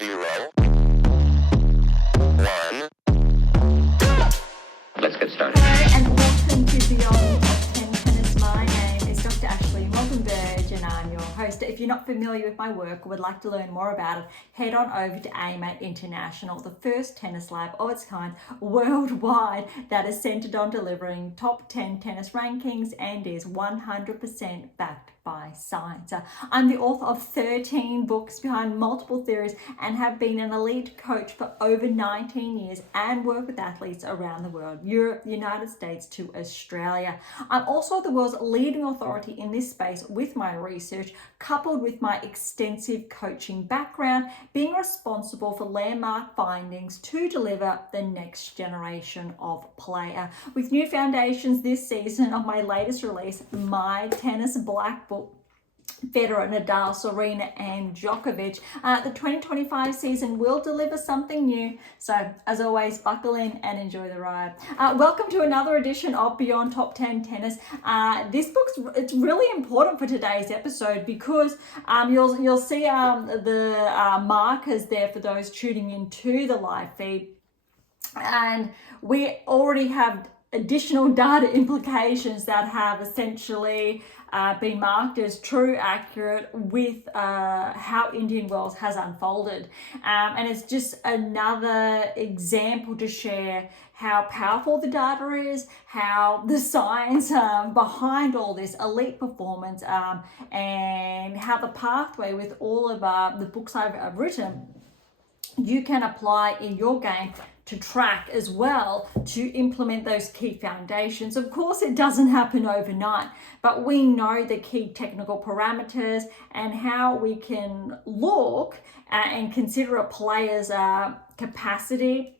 0, 1. Let's get started. Hello and welcome to Beyond Top 10 Tennis. My name is Dr. Ashley Berge and I'm your host. If you're not familiar with my work or would like to learn more about it, head on over to AM8 International, the first tennis lab of its kind worldwide that is centered on delivering top 10 tennis rankings and is 100% backed by science. I'm the author of 13 books behind multiple theories and have been an elite coach for over 19 years and work with athletes around the world, Europe, the United States to Australia. I'm also the world's leading authority in this space with my research, coupled with my extensive coaching background, being responsible for landmark findings to deliver the next generation of player. With new foundations this season of my latest release, My Tennis Black Book, Federer, Nadal, Serena and Djokovic. The 2025 season will deliver something new. So as always, buckle in and enjoy the ride. Welcome to another edition of Beyond Top 10 Tennis. This it's really important for today's episode because you'll see the markers there for those tuning into the live feed. And we already have additional data implications that have essentially been marked as true, accurate with how Indian Wells has unfolded. And it's just another example to share how powerful the data is, how the science behind all this elite performance, and how the pathway with all of the books I've written, you can apply in your game to track as well to implement those key foundations. Of course, it doesn't happen overnight, but we know the key technical parameters and how we can look and consider a player's capacity,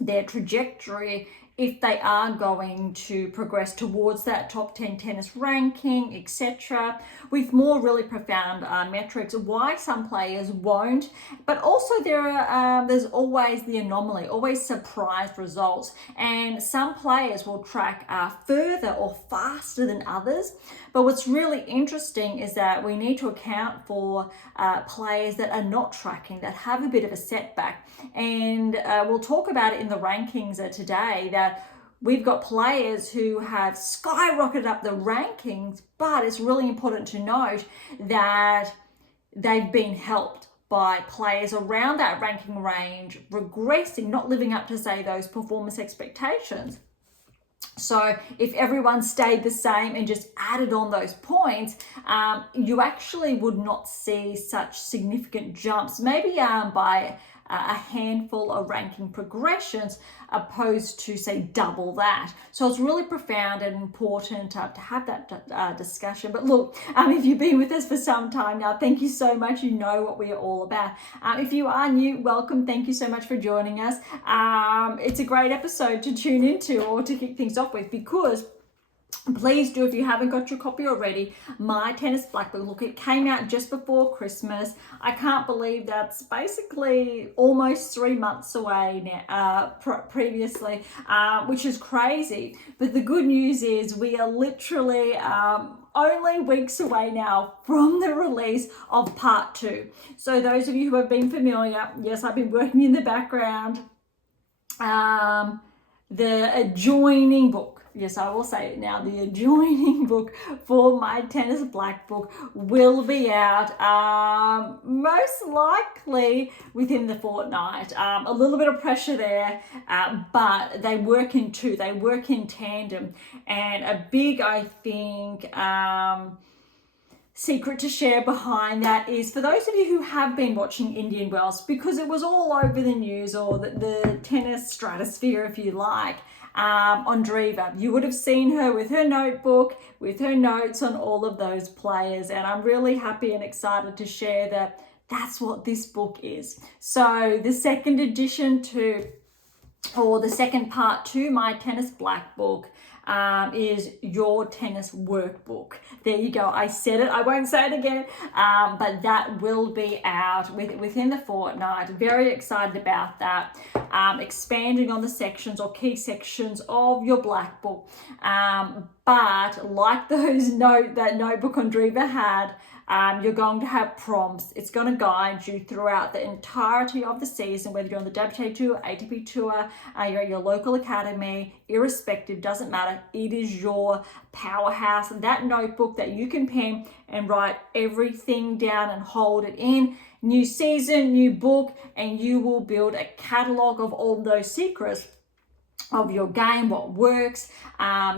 their trajectory, if they are going to progress towards that top 10 tennis ranking, etc., with more really profound metrics, why some players won't, but also there's always the anomaly, always surprise results, and some players will track further or faster than others. But what's really interesting is that we need to account for players that are not tracking, that have a bit of a setback, and we'll talk about it in the rankings today, that we've got players who have skyrocketed up the rankings, but it's really important to note that they've been helped by players around that ranking range regressing, not living up to, say, those performance expectations. So if everyone stayed the same and just added on those points, you actually would not see such significant jumps, maybe by a handful of ranking progressions opposed to, say, double that. So it's really profound and important to have that discussion. But look, if you've been with us for some time now, thank you so much. You know what we are all about. If you are new, welcome. Thank you so much for joining us. It's a great episode to tune into or to kick things off with, because please do, if you haven't got your copy already, My Tennis Black Book. Look, it came out just before Christmas. I can't believe that's basically almost 3 months away now, previously, which is crazy. But the good news is we are literally only weeks away now from the release of part 2. So those of you who have been familiar, yes, I've been working in the background. The adjoining book, yes, I will say it now, the adjoining book for My Tennis Black Book will be out most likely within the fortnight. A little bit of pressure there, but they work in two, they work in tandem. And a big, I think, secret to share behind that is for those of you who have been watching Indian Wells, because it was all over the news, or the tennis stratosphere, if you like, Andreeva. You would have seen her with her notebook, with her notes on all of those players. And I'm really happy and excited to share that that's what this book is. So the second edition or the second part to My Tennis Black Book is Your Tennis Workbook. There you go. I said it. I won't say it again. But that will be out within the fortnight. Very excited about that. Expanding on the sections or key sections of your Black Book. But like that notebook Andreeva had, You're going to have prompts. It's going to guide you throughout the entirety of the season, whether you're on the WTA Tour, ATP Tour, you're at your local academy, irrespective, doesn't matter. It is your powerhouse, that notebook that you can pen and write everything down and hold it in. New season, new book, and you will build a catalog of all those secrets of your game, what works,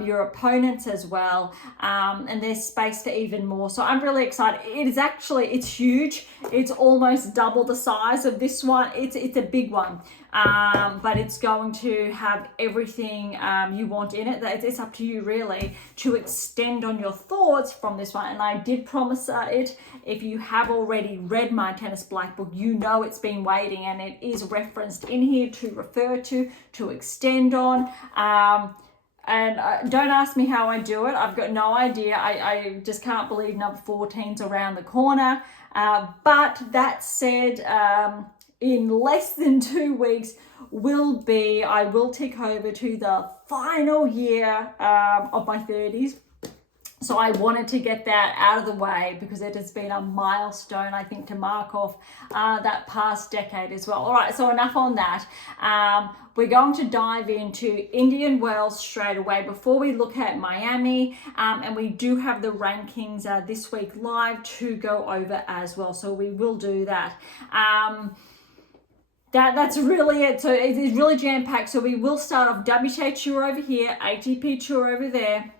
your opponents as well, and there's space for even more. So I'm really excited. It's huge. It's almost double the size of this one. It's a big one, but it's going to have everything you want in it. It's up to you really to extend on your thoughts from this one. And I did promise it. If you have already read my Tennis Black Book, you know it's been waiting, and it is referenced in here to refer to extend on. And don't ask me how I do it. I've got no idea. I just can't believe number 14's around the corner. But that said, in less than 2 weeks I will tick over to the final year of my 30s. So I wanted to get that out of the way because it has been a milestone, I think, to mark off that past decade as well. All right, so enough on that. We're going to dive into Indian Wells straight away before we look at Miami. And we do have the rankings this week live to go over as well. So we will do that. That's really it. So it is really jam-packed. So we will start off WTA Tour over here, ATP Tour over there.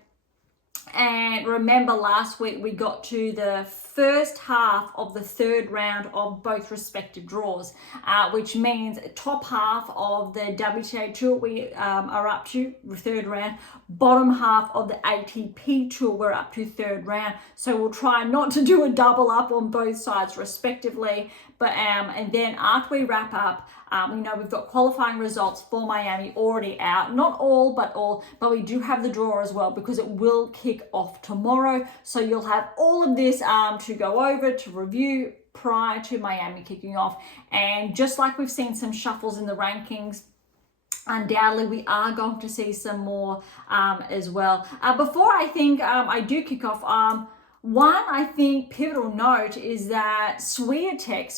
And remember, last week we got to the first half of the third round of both respective draws, which means top half of the WTA Tour we are up to third round, bottom half of the ATP Tour we're up to third round. So we'll try not to do a double up on both sides respectively. But and then after we wrap up, we know we've got qualifying results for Miami already out. Not all, but we do have the draw as well because it will kick off tomorrow. So you'll have all of this to go over, to review prior to Miami kicking off. And just like we've seen some shuffles in the rankings, undoubtedly we are going to see some more as well. Before I think I do kick off, one, I think, pivotal note is that Swiatek,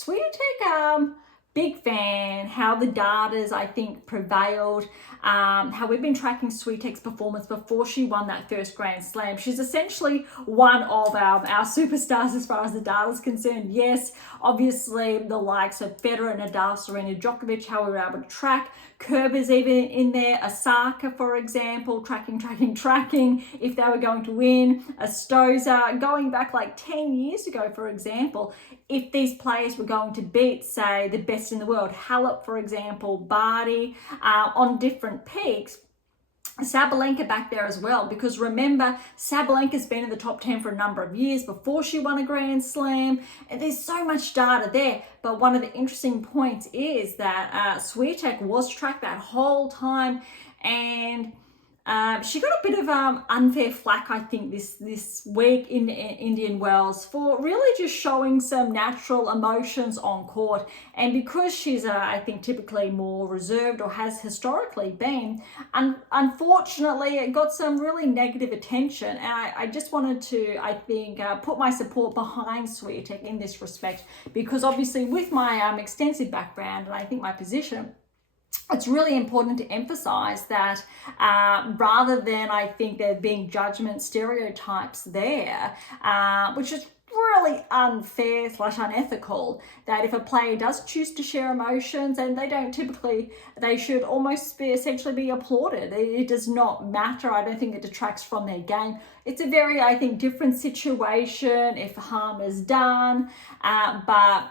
big fan, how the datas, I think, prevailed, how we've been tracking Swiatek's performance before she won that first Grand Slam. She's essentially one of our superstars as far as the data is concerned. Yes, obviously the likes of Federer, Nadal, Serena, Djokovic, how we were able to track. Kerber's even in there. Osaka, for example, tracking if they were going to win. Astoza, going back like 10 years ago, for example, if these players were going to beat, say, the best in the world. Halep, for example, Berge, on different peaks. Sabalenka back there as well, because remember, Sabalenka's been in the top 10 for a number of years before she won a Grand Slam, and there's so much data there. But one of the interesting points is that Swiatek was tracked that whole time, and she got a bit of unfair flack, I think, this week in Indian Wells for really just showing some natural emotions on court. And because she's, I think, typically more reserved, or has historically been, unfortunately, it got some really negative attention. And I just wanted to, I think, put my support behind Swiatek in this respect, because obviously with my extensive background and I think my position, it's really important to emphasize that rather than, I think, there being judgment stereotypes there, which is really unfair / unethical, that if a player does choose to share emotions, and they should almost essentially be applauded. It does not matter. I don't think it detracts from their game. It's a very, I think, different situation if harm is done, but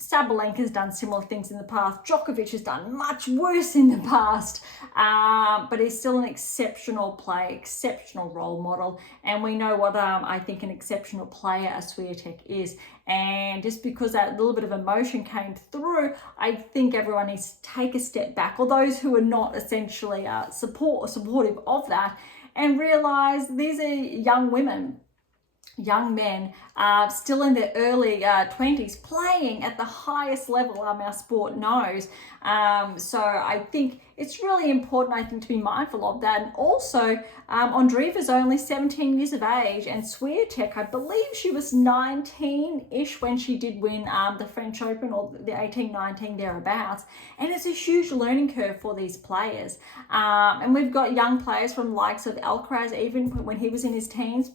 Sabalenka's done similar things in the past. Djokovic has done much worse in the past, but he's still an exceptional player, exceptional role model. And we know what I think an exceptional player a Swiatek is. And just because that little bit of emotion came through, I think everyone needs to take a step back, or those who are not essentially supportive of that, and realize these are young women. young men still in their early 20s playing at the highest level our sport knows. So I think it's really important, I think, to be mindful of that. And also, Andreeva's only 17 years of age, and Swiatek, I believe she was 19-ish when she did win the French Open, or the 18-19 thereabouts. And it's a huge learning curve for these players. And we've got young players from the likes of Alcaraz, even when he was in his teens,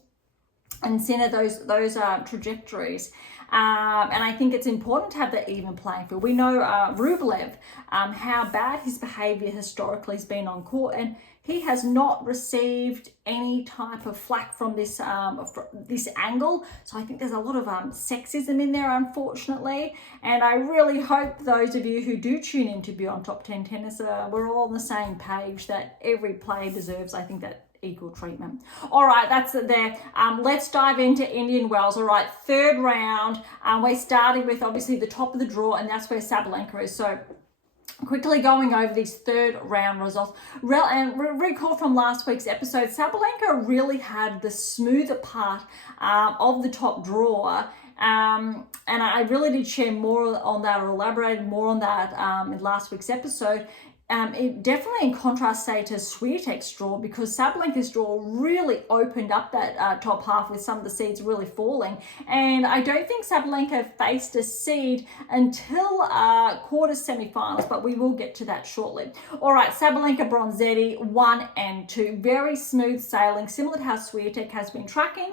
and Sinner, those trajectories. And I think it's important to have that even playing field. We know Rublev, how bad his behaviour historically has been on court, and he has not received any type of flack from this angle. So I think there's a lot of sexism in there, unfortunately. And I really hope those of you who do tune in to be on Top 10 Tennis, we're all on the same page that every player deserves, I think, that equal treatment. All right, that's it there. Let's dive into Indian Wells. All right, third round. We're starting with obviously the top of the draw, and that's where Sabalenka is. So quickly going over these third round results. And recall from last week's episode, Sabalenka really had the smoother part of the top draw. And I really did share more on that, or elaborated more on that in last week's episode. It definitely in contrast, say, to Swiatek's draw, because Sabalenka's draw really opened up that top half with some of the seeds really falling. And I don't think Sabalenka faced a seed until quarter semifinals, but we will get to that shortly. All right, Sabalenka Bronzetti 1 and 2. Very smooth sailing, similar to how Swiatek has been tracking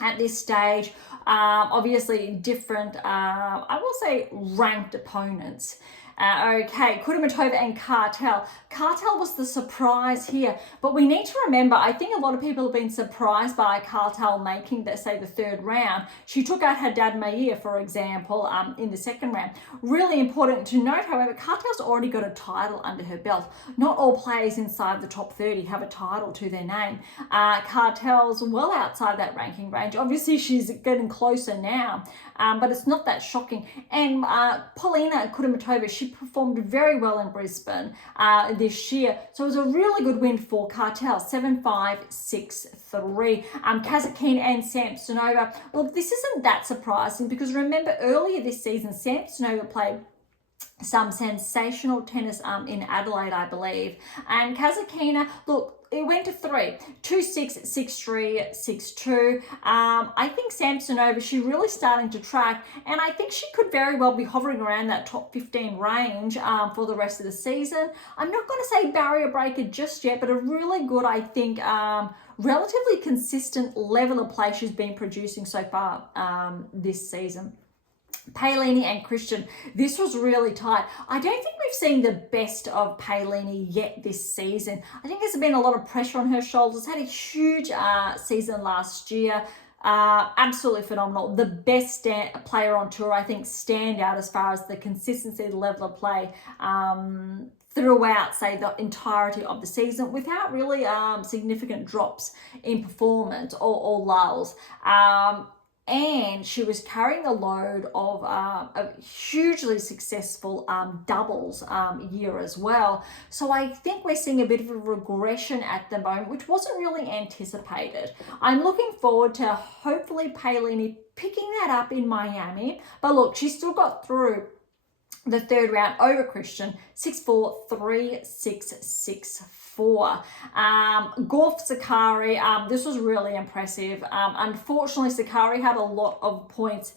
at this stage. Obviously different, I will say, ranked opponents. Okay, Kudermetova and Cartel. Cartel was the surprise here, but we need to remember, I think a lot of people have been surprised by Cartel making, the third round. She took out Haddad Mayer, for example, in the second round. Really important to note, however, Cartel's already got a title under her belt. Not all players inside the top 30 have a title to their name. Cartel's well outside that ranking range. Obviously, she's getting closer now, but it's not that shocking. And Polina Kudermetova, she performed very well in Brisbane this year. So it was a really good win for Cartel, 7-5, 6-3. Kazatkina and Samsonova. Look, this isn't that surprising, because remember earlier this season, Samsonova played some sensational tennis in Adelaide, I believe. And Kazatkina, look, it went to 3, 2-6, 6-3, 6-2. I think Samsonova, she's really starting to track, and I think she could very well be hovering around that top 15 range for the rest of the season. I'm not going to say barrier breaker just yet, but a really good, I think, relatively consistent level of play she's been producing so far this season. Paolini and Christian, this was really tight. I don't think we've seen the best of Paolini yet this season. I think there's been a lot of pressure on her shoulders. Had a huge season last year. Absolutely phenomenal. The best player on tour, I think, stand out as far as the consistency, the level of play throughout, say, the entirety of the season, without really significant drops in performance or lulls. And she was carrying the load of a hugely successful doubles year as well. So I think we're seeing a bit of a regression at the moment, which wasn't really anticipated. I'm looking forward to hopefully Paolini picking that up in Miami. But look, she still got through the third round over Christian, 6-4, 3-6, 6-4. Gauff Sakkari, this was really impressive. Unfortunately, Sakkari had a lot of points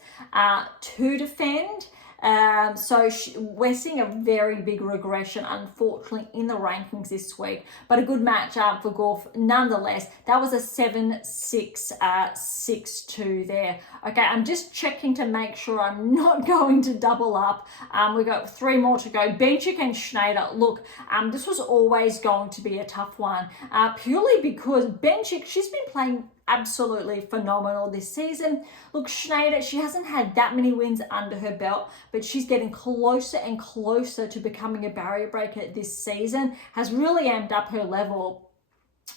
to defend. So we're seeing a very big regression, unfortunately, in the rankings this week. But a good matchup for Gauff nonetheless. That was a 7-6, 6-2 there. Okay, I'm just checking to make sure I'm not going to double up. We've got 3 more to go. Bencic and Schneider. Look, this was always going to be a tough one. Purely because Bencic, she's been playing absolutely phenomenal this season. Look, Schneider, she hasn't had that many wins under her belt, but she's getting closer and closer to becoming a barrier breaker this season, has really amped up her level.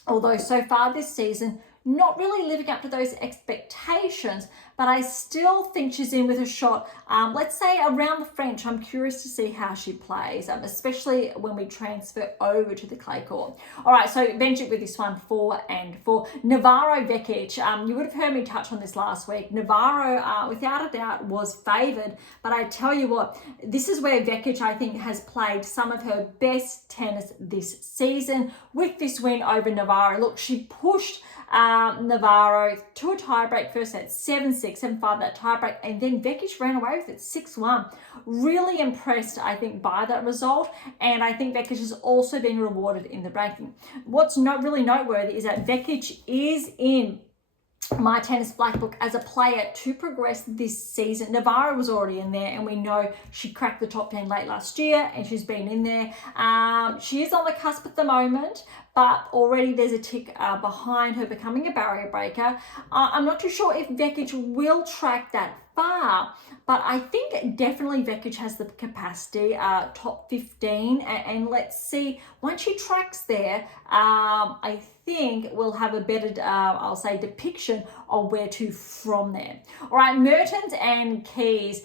Although so far this season, not really living up to those expectations, but I still think she's in with a shot, let's say around the French. I'm curious to see how she plays, especially when we transfer over to the clay court. All right, so Bencic with this one, 4-4. Navarro Vekic, you would have heard me touch on this last week. Navarro, without a doubt, was favoured, but I tell you what, this is where Vekic, I think, has played some of her best tennis this season with this win over Navarro. Look, she pushed Navarro to a tiebreak first set, 7-6, 7-5 that tiebreak, and then Vekic ran away with it, 6-1. Really impressed, I think, by that result, and I think Vekic is also being rewarded in the ranking. What's not really noteworthy is that Vekic is in my tennis black book as a player to progress this season. Navarro was already in there, and we know she cracked the top 10 late last year, and she's been in there. She is on the cusp at the moment, but already there's a tick behind her becoming a barrier breaker. I'm not too sure if Vekic will track that far, but I think definitely Vekic has the capacity, top 15, and let's see, once she tracks there, I think we'll have a better, I'll say, depiction of where to from there. All right, Mertens and Keys.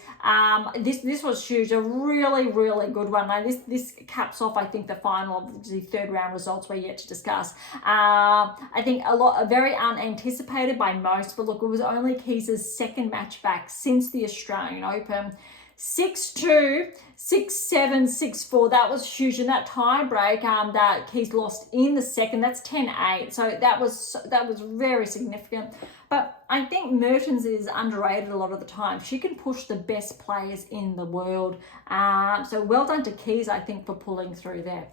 This was huge, a really, really good one. Now, this caps off, I think, the final of the third round results we're yet to discuss. I think very unanticipated by most, but look, it was only Keys' second match back since the Australian Open. 6-2, 6-7, 6-4. That was huge. And that tie break that Keys lost in the second, that's 10-8. So that was very significant. But I think Mertens is underrated a lot of the time. She can push the best players in the world. So well done to Keys, I think, for pulling through there.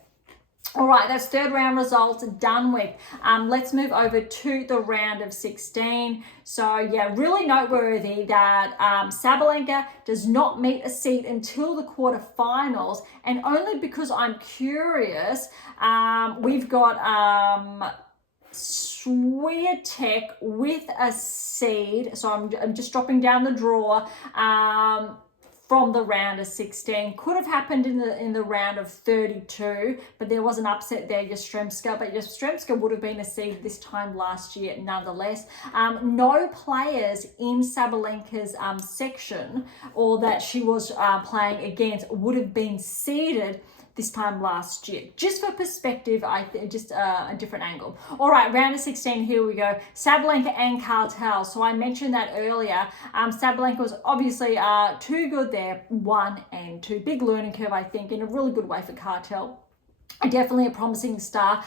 All right, that's third round results done with. Let's move over to the round of 16. So yeah, really noteworthy that Sabalenka does not meet a seed until the quarterfinals, and only because I'm curious, we've got Swiatek with a seed. So I'm just dropping down the draw. From the round of 16. Could have happened in the round of 32, but there was an upset there, Yastremska. But Yastremska would have been a seed this time last year nonetheless. No players in Sabalenka's section, or that she was playing against, would have been seeded this time last year. Just for perspective, just a different angle. All right, round of 16, here we go. Sabalenka and Cartel. So I mentioned that earlier. Sabalenka was obviously too good there, 1 and 2. Big learning curve, I think, in a really good way for Cartel. Definitely a promising star,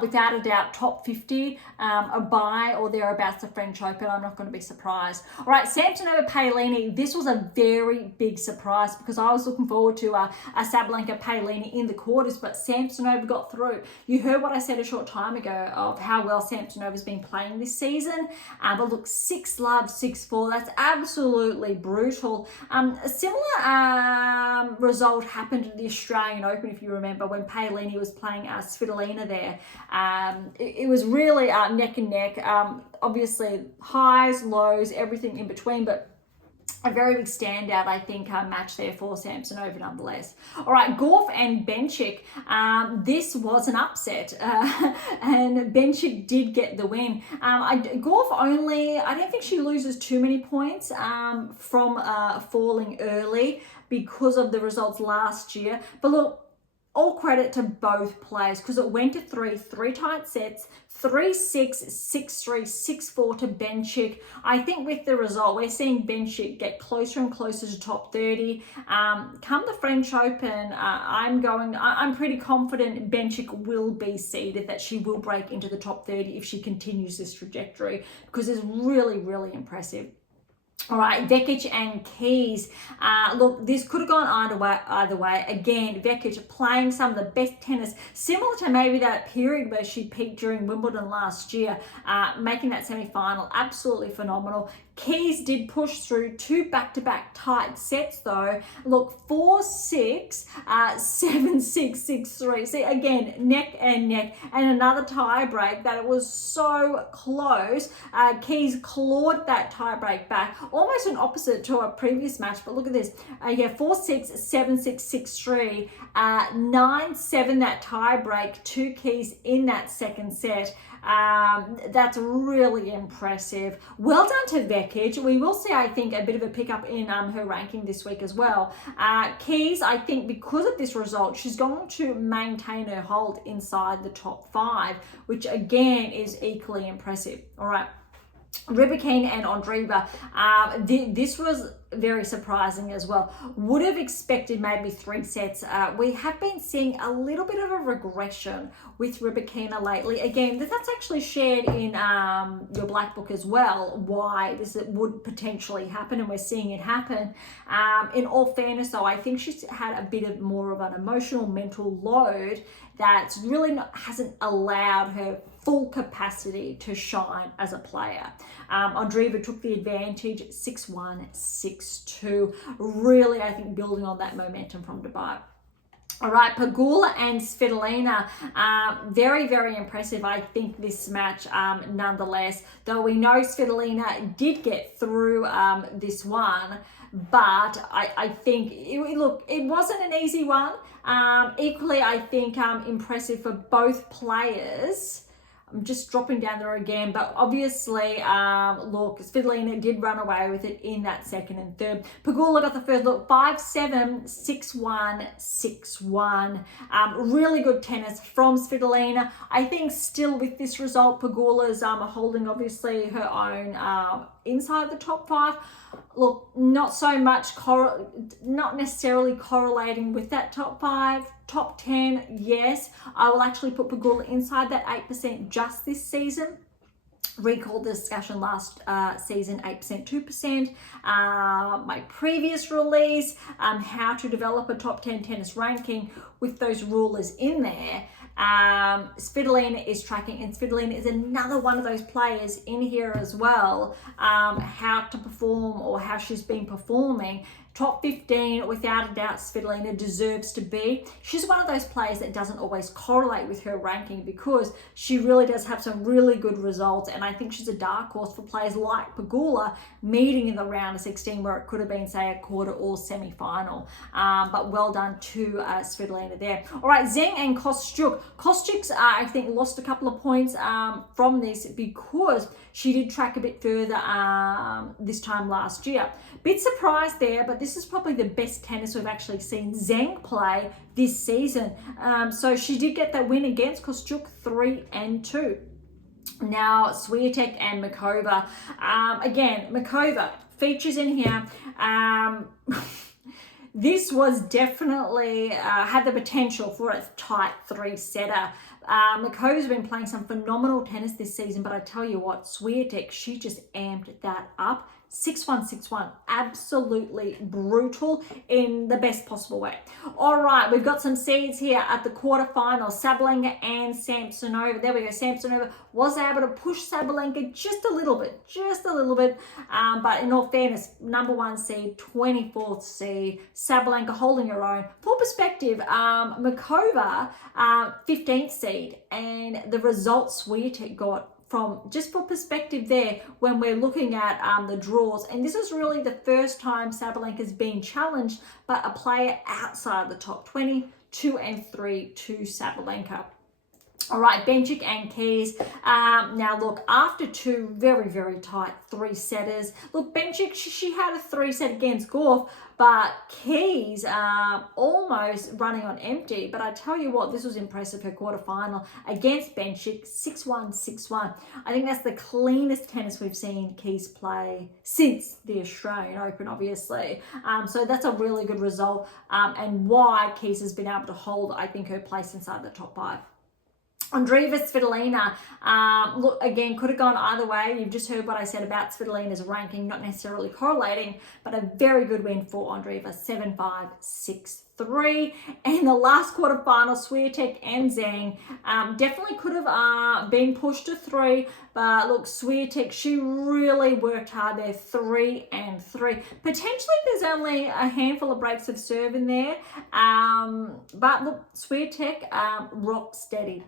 without a doubt, top 50, a buy or thereabouts the French Open. I'm not going to be surprised. All right, Samsonova Paolini. This was a very big surprise because I was looking forward to a Sabalenka Paolini in the quarters, but Samsonova got through. You heard what I said a short time ago of how well Samsonova's been playing this season. But look, 6-love, 6-4. That's absolutely brutal. A similar result happened at the Australian Open, if you remember, when Paolini was playing Svitolina there. It was really neck and neck. Obviously highs, lows, everything in between, but a very big standout, I think, match there for Samsonova nonetheless. All right, Gauff and Bencic. This was an upset, and Bencic did get the win. Gauff only, I don't think she loses too many points from falling early because of the results last year. But look, all credit to both players because it went to three tight sets, 3-6, 6-3, 6-4 to Bencic. I think with the result, we're seeing Bencic get closer and closer to top 30. Come the French Open, I'm pretty confident Bencic will be seeded, that she will break into the top 30 if she continues this trajectory, because it's really, really impressive. All right, Vekic and Keys. Look, this could have gone either way. Again, Vekic playing some of the best tennis, similar to maybe that period where she peaked during Wimbledon last year, making that semi-final. Absolutely phenomenal. Keys did push through 2 back-to-back tight sets though. Look, 4-6, 7-6, 6-3. See, again, neck and neck, and another tie break that it was so close. Keys clawed that tie break back, almost an opposite to a previous match, but look at this. 4-6, 7-6, 6-3, 9-7 that tie break to Keys in that second set. That's really impressive. Well done to Vekic. We will see, I think, a bit of a pickup in her ranking this week as well. Keys, I think because of this result, she's going to maintain her hold inside the top 5, which again is equally impressive. All right. Rybakina and Andreeva, this was very surprising as well. Would have expected maybe 3 sets. We have been seeing a little bit of a regression with Rybakina lately. Again, that's actually shared in your black book as well, why this would potentially happen, and we're seeing it happen. In all fairness though, I think she's had a bit of more of an emotional mental load that's really hasn't allowed her full capacity to shine as a player. Andreeva took the advantage, 6-1, 6-2. Really, I think, building on that momentum from Dubai. All right, Pegula and Svitolina, very, very impressive, I think, this match nonetheless. Though we know Svitolina did get through this one, but I think, it wasn't an easy one. Equally, I think, impressive for both players. I'm just dropping down there again, but obviously, look, Svitolina did run away with it in that second and third. Pegula got the first look, 5-7, 6-1, 6-1. Really good tennis from Svitolina. I think still with this result, Pegula's holding obviously her own inside the top 5. Look, not so much, not necessarily correlating with that top 5. Top 10, yes. I will actually put Pegula inside that 8% just this season. Recall the discussion last season, 8%, 2%. My previous release, how to develop a top 10 tennis ranking with those rulers in there. Svitolina is tracking, and Svitolina is another one of those players in here as well. How to perform, or how she's been performing. Top 15, without a doubt, Svitolina deserves to be. She's one of those players that doesn't always correlate with her ranking, because she really does have some really good results, and I think she's a dark horse for players like Pegula meeting in the round of 16, where it could have been, say, a quarter or semi-final. But well done to Svitolina there. All right, Zheng and Kostyuk. Kostyuk's, I think, lost a couple of points from this because she did track a bit further this time last year. Bit surprised there, but this is probably the best tennis we've actually seen Zheng play this season. So she did get that win against Kostyuk, 3-2. Now, Swiatek and Makova. Again, Makova features in here. This was definitely, had the potential for a tight 3-setter. Makova's been playing some phenomenal tennis this season, but I tell you what, Swiatek, she just amped that up. 6-1, 6-1, absolutely brutal in the best possible way. All right, we've got some seeds here at the quarterfinals. Sabalenka and Samsonova. There we go. Samsonova was able to push Sabalenka just a little bit. But in all fairness, number 1 seed, 24th seed, Sabalenka holding her own. For perspective, Makova, 15th seed, and the results Swiatek got, from just for perspective there, when we're looking at the draws, and this is really the first time Sabalenka's been challenged, but a player outside the top 20, 2-3 to Sabalenka. All right, Benchik and Keys. Now, look, after 2 very, very tight 3-setters. Look, Benchik, she had a 3-set against Gauff, but Keys almost running on empty. But I tell you what, this was impressive, her quarterfinal against Benchik, 6-1, 6-1. I think that's the cleanest tennis we've seen Keys play since the Australian Open, obviously. So that's a really good result, and why Keys has been able to hold, I think, her place inside the top 5. Andreeva, Svitolina, look, again, could have gone either way. You've just heard what I said about Svitolina's ranking, not necessarily correlating, but a very good win for Andreeva, 7-5, 6-3. And the last quarterfinal, Swiatek and Zheng, definitely could have been pushed to 3, but look, Swiatek, she really worked hard there, 3-3. Potentially there's only a handful of breaks of serve in there, but look, Swiatek, rock steady.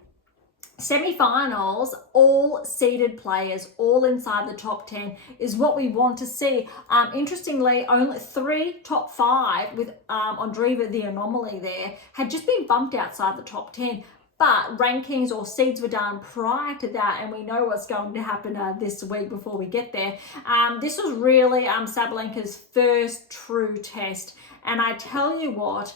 Semi-finals, all seeded players, all inside the top 10 is what we want to see. Interestingly, only 3 top 5 with Andreeva, the anomaly there, had just been bumped outside the top 10. But rankings or seeds were done prior to that, and we know what's going to happen this week before we get there. This was really Sabalenka's first true test. And I tell you what,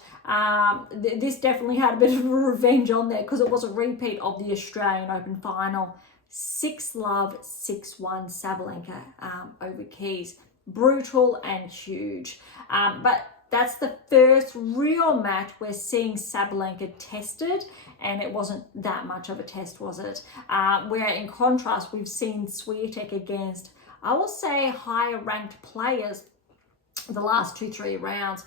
this definitely had a bit of revenge on there because it was a repeat of the Australian Open final. 6-love, 6-1 Sabalenka over Keys. Brutal and huge. But that's the first real match we're seeing Sabalenka tested, and it wasn't that much of a test, was it? Where in contrast, we've seen Swiatek against, I will say, higher ranked players the last 2-3 rounds.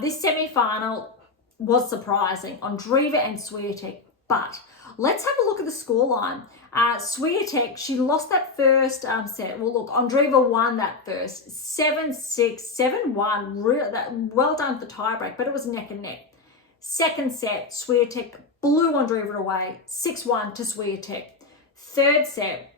This semi-final was surprising, Andreeva and Swiatek, but let's have a look at the scoreline. Swiatek, she lost that first set. Well, look, Andreeva won that first. 7-6, 7-1. Well done for the tiebreak, but it was neck and neck. Second set, Swiatek blew Andreeva away. 6-1 to Swiatek. Third set,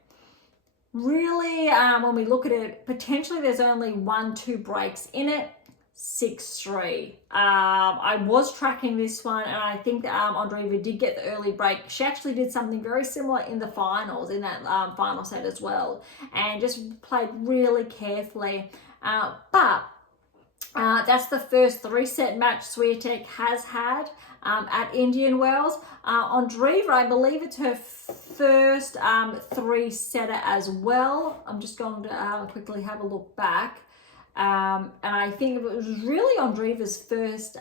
really, when we look at it, potentially there's only 1-2 breaks in it. 6-3. I was tracking this one, and I think that Andreeva did get the early break. She actually did something very similar in the finals, in that final set as well, and just played really carefully. But that's the first 3-set match Swiatek has had at Indian Wells. Andreeva, I believe it's her first 3-setter as well. I'm just going to quickly have a look back. And I think it was really Andreeva's first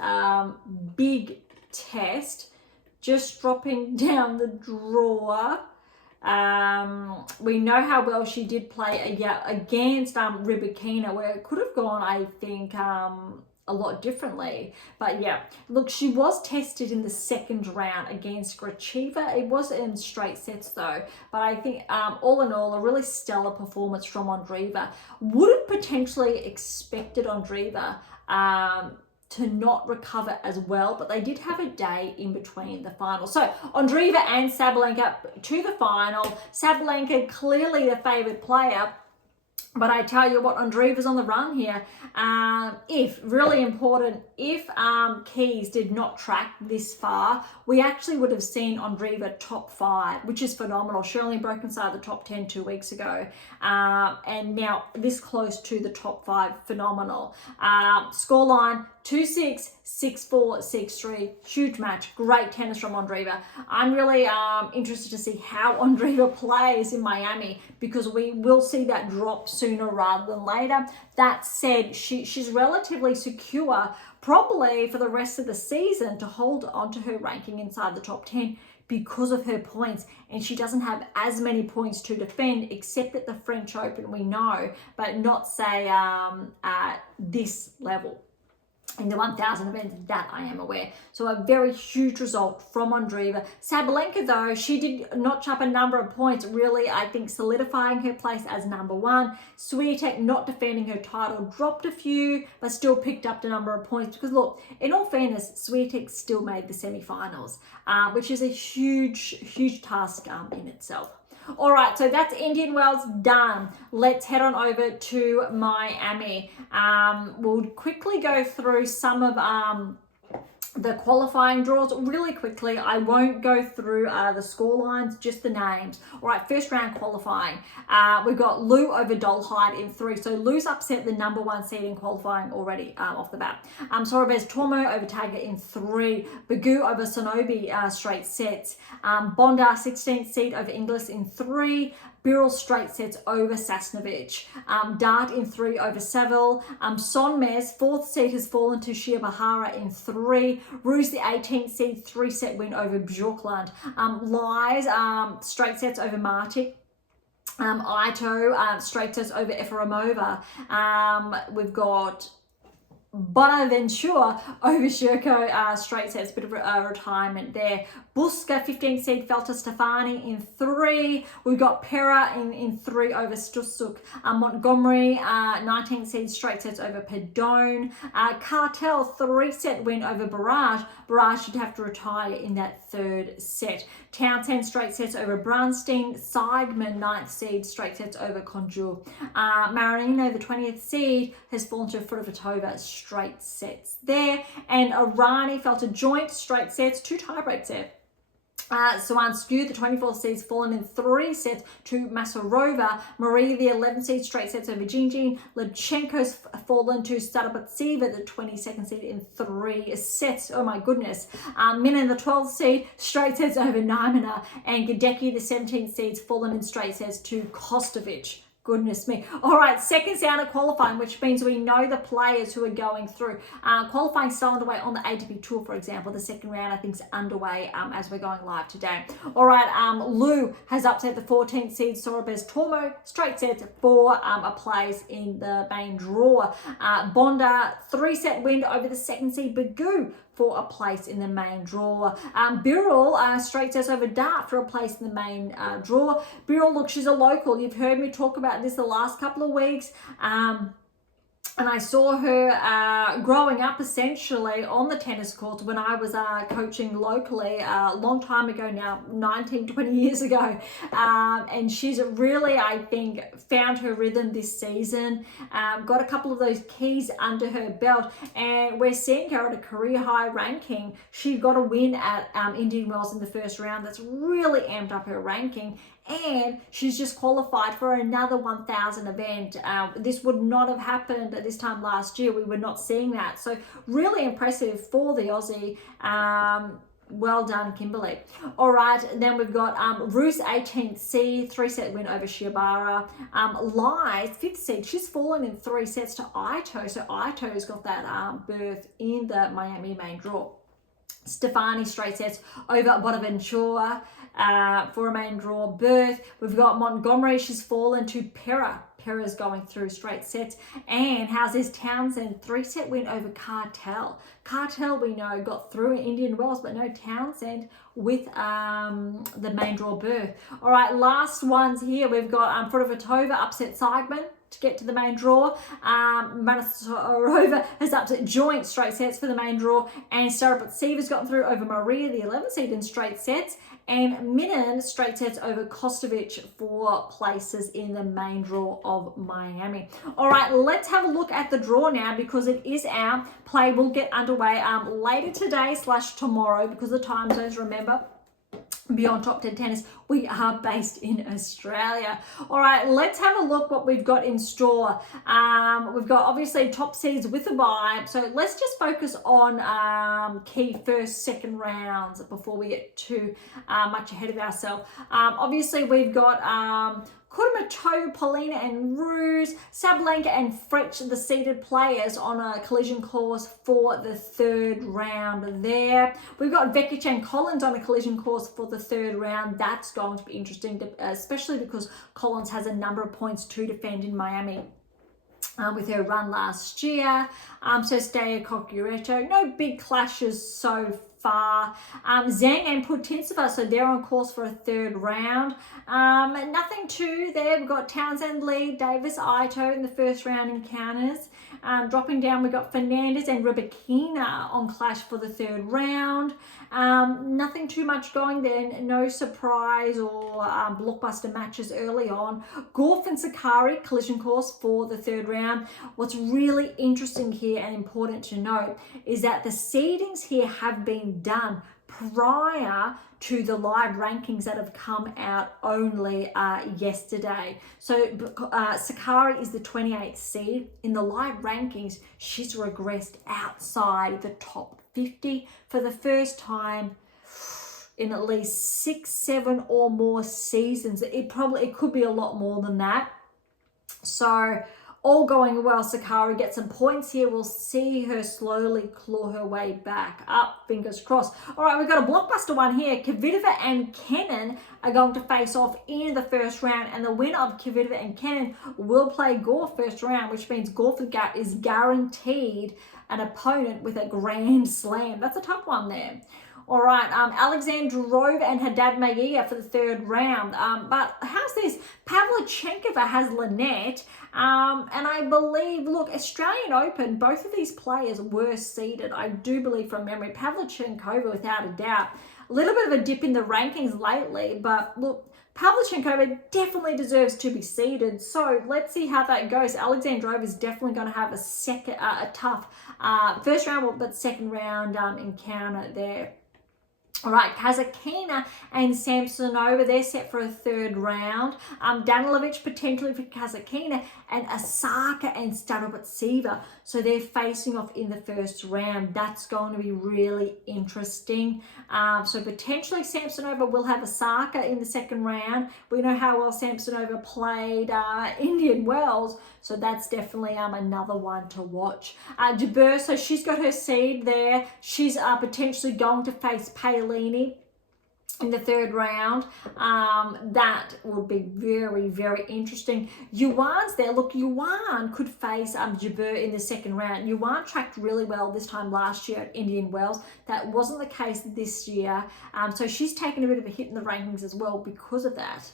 big test, just dropping down the draw. We know how well she did play against Rybakina, where it could have gone, I think, a lot differently. But yeah, look, she was tested in the second round against Gracheva. It was in straight sets though, but I think all in all, a really stellar performance from Andreeva. Would have potentially expected Andreeva to not recover as well, but they did have a day in between the finals. So Andreeva and Sabalenka to the final. Sabalenka clearly the favoured player, but I tell you what, Andreeva's on the run here. Really important, if Keys did not track this far, we actually would have seen Andreeva top 5, which is phenomenal. She only broke inside the top 10 2 weeks ago. And now this close to the top 5, phenomenal. Scoreline, 2-6, 6-4, 6-3. Huge match. Great tennis from Andreeva. I'm really interested to see how Andreeva plays in Miami, because we will see that drop sooner rather than later. That said, she's relatively secure, probably for the rest of the season, to hold on to her ranking inside the top 10 because of her points, and she doesn't have as many points to defend, except at the French Open, we know, but not say at this level. In the 1,000 events, that I am aware. So a very huge result from Andreeva. Sabalenka, though, she did notch up a number of points, really, I think, solidifying her place as number 1. Swiatek, not defending her title, dropped a few, but still picked up the number of points. Because, look, in all fairness, Swiatek still made the semi-finals, which is a huge task in itself. All right, so that's Indian Wells done. Let's head on over to Miami. We'll quickly go through some of the qualifying draws really quickly. I won't go through the score lines, just the names. All right, first round qualifying. We've got Liu over Dolhide in 3. So Liu's upset the number 1 seed in qualifying already off the bat. Sorobes Tormo over Taga in 3. Bagu over Sonobe straight sets. Bondar 16th seed over Inglis in 3. Birrell straight sets over Sasnovich. Dart in 3 over Saville. Sonmes, 4th seed, has fallen to Shirabahara in 3. Ruse, the 18th seed, 3-set win over Bjorkland. Lies, straight sets over Martic. Ito, straight sets over Efremova. We've got Bonaventure over Shirko, straight sets, bit of retirement there. Buska, 15th seed, fell to Stefani in 3. We've got Pera in 3 over Stussuk. Montgomery, 19th seed, straight sets over Pedone. Cartel, 3-set win over Barrage. Barrage should have to retire in that 3rd set. Townsend, straight sets over Braunstein. Seidman, 9th seed, straight sets over Conjure. Marinino, the 20th seed, has fallen to Frutovitova, straight sets there. And Irani fell to joint straight sets, 2 tie breaks there. Swiatek, the 24th seed's fallen in 3 sets to Masarova. Maria, the 11th seed, straight sets over Jinjin. Levchenko's fallen to Starabatseva, the 22nd seed, in 3 sets. Oh my goodness. Mina, the 12th seed, straight sets over Naimana. And Gadecki, the 17th seed's fallen in straight sets to Kostovic. Goodness me. All right, second round of qualifying, which means we know the players who are going through. Qualifying still underway on the ATP Tour, for example. The second round, I think, is underway as we're going live today. All right, Liu has upset the 14th seed Sorobes Tormo, straight sets for a place in the main draw. Bonda, 3-set win over the second seed Berge for a place in the main draw. Birrell, straight sets over Dart for a place in the main draw. Birrell, look, she's a local. You've heard me talk about this the last couple of weeks. And I saw her growing up essentially on the tennis courts when I was coaching locally a long time ago now, 19, 20 years ago. And she's really, I think, found her rhythm this season, got a couple of those keys under her belt, and we're seeing her at a career high ranking. She got a win at Indian Wells in the first round. That's really amped up her ranking. And she's just qualified for another 1,000 event. This would not have happened at this time last year. We were not seeing that. So really impressive for the Aussie. Well done, Kimberly. All right, then we've got Roos, 18th seed, 3-set win over Shiobara. Lies, 5th seed, she's fallen in 3 sets to Ito. So Ito's got that berth in the Miami main draw. Stefani, straight sets over Bonaventura for a main draw berth. We've got Montgomery, she's fallen to Pera. Pera's going through straight sets. And how's this Townsend? 3-set win over Cartel. Cartel, we know, got through in Indian Wells, but no Townsend with the main draw berth. All right, last ones here. We've got Fedorova upset Seidman to get to the main draw. Manasarova has upset joint straight sets for the main draw, and Starabatseva's gotten through over Maria, the 11th seed, in straight sets, and Minen straight sets over Kostovic for places in the main draw of Miami. All right, let's have a look at the draw now, because it is out. Play will get underway later today / tomorrow, because the time zones, remember, beyond Top 10 Tennis, we are based in Australia. All right, let's have a look what we've got in store. We've got obviously top seeds with a bye. So let's just focus on key first, second rounds before we get too much ahead of ourselves. Obviously, we've got Kudermetova, Polina and Ruse, Sabalenka and Fretch, the seeded players, on a collision course for the third round there. We've got Vekic and Collins on a collision course for the third round. That's going to be interesting, especially because Collins has a number of points to defend in Miami. With her run last year. So Steya Kokureto, no big clashes so far. Zhang and Putintseva, so they're on course for a third round. Nothing too there. We've got Townsend, Lee, Davis, Ito in the first round encounters. Dropping down, we've got Fernandez and Rybakina on clash for the third round. Nothing too much going there. No surprise or blockbuster matches early on. Gorf and Sakari, collision course for the third round. What's really interesting here and important to note is that the seedings here have been done prior to the live rankings that have come out only yesterday. So Sakari is the 28th seed. In the live rankings, she's regressed outside the top 50 for the first time in at least 6, 7 or more seasons. It could be a lot more than that. So all going well, Sakari gets some points here. We'll see her slowly claw her way back up. Fingers crossed. All right, we've got a blockbuster one here. Kvitova and Kenin are going to face off in the first round, and the winner of Kvitova and Kenin will play Gorf first round, which means Gorf is guaranteed an opponent with a grand slam. That's a tough one there. All right, Alexandrova and Haddad Maia for the third round. But how's this? Pavlyuchenkova has Lynette. And I believe, look, Australian Open, both of these players were seeded, I do believe from memory. Pavlyuchenkova, without a doubt. A little bit of a dip in the rankings lately, but look, Pavlyuchenkova definitely deserves to be seeded. So let's see how that goes. Alexandrova is definitely going to have a tough first round, but second round encounter there. All right, Kazatkina and Samsonova, they're set for a third round. Danilovic potentially for Kazatkina, and Osaka and Stanovatseva. So they're facing off in the first round. That's going to be really interesting. So potentially Samsonova will have Osaka in the second round. We know how well Samsonova played Indian Wells. So that's definitely another one to watch. Draper, so she's got her seed there. She's potentially going to face Paolini in the third round. That would be very, very interesting. Yuan's there. Look, Yuan could face Draper in the second round. Yuan tracked really well this time last year at Indian Wells. That wasn't the case this year. So she's taken a bit of a hit in the rankings as well because of that.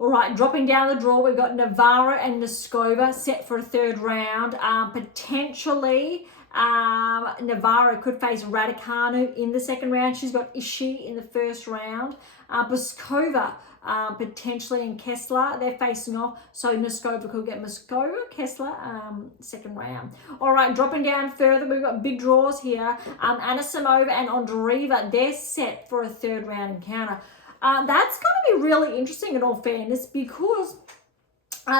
All right, dropping down the draw, we've got Navarro and Noskova set for a third round. Potentially, Navarro could face Raducanu in the second round. She's got Ishii in the first round. Boskova, potentially, and Kessler, they're facing off. So Noskova could get Moskova, Kessler, second round. All right, dropping down further, we've got big draws here. Anisimova and Andreeva, they're set for a third round encounter. That's going to be really interesting in all fairness because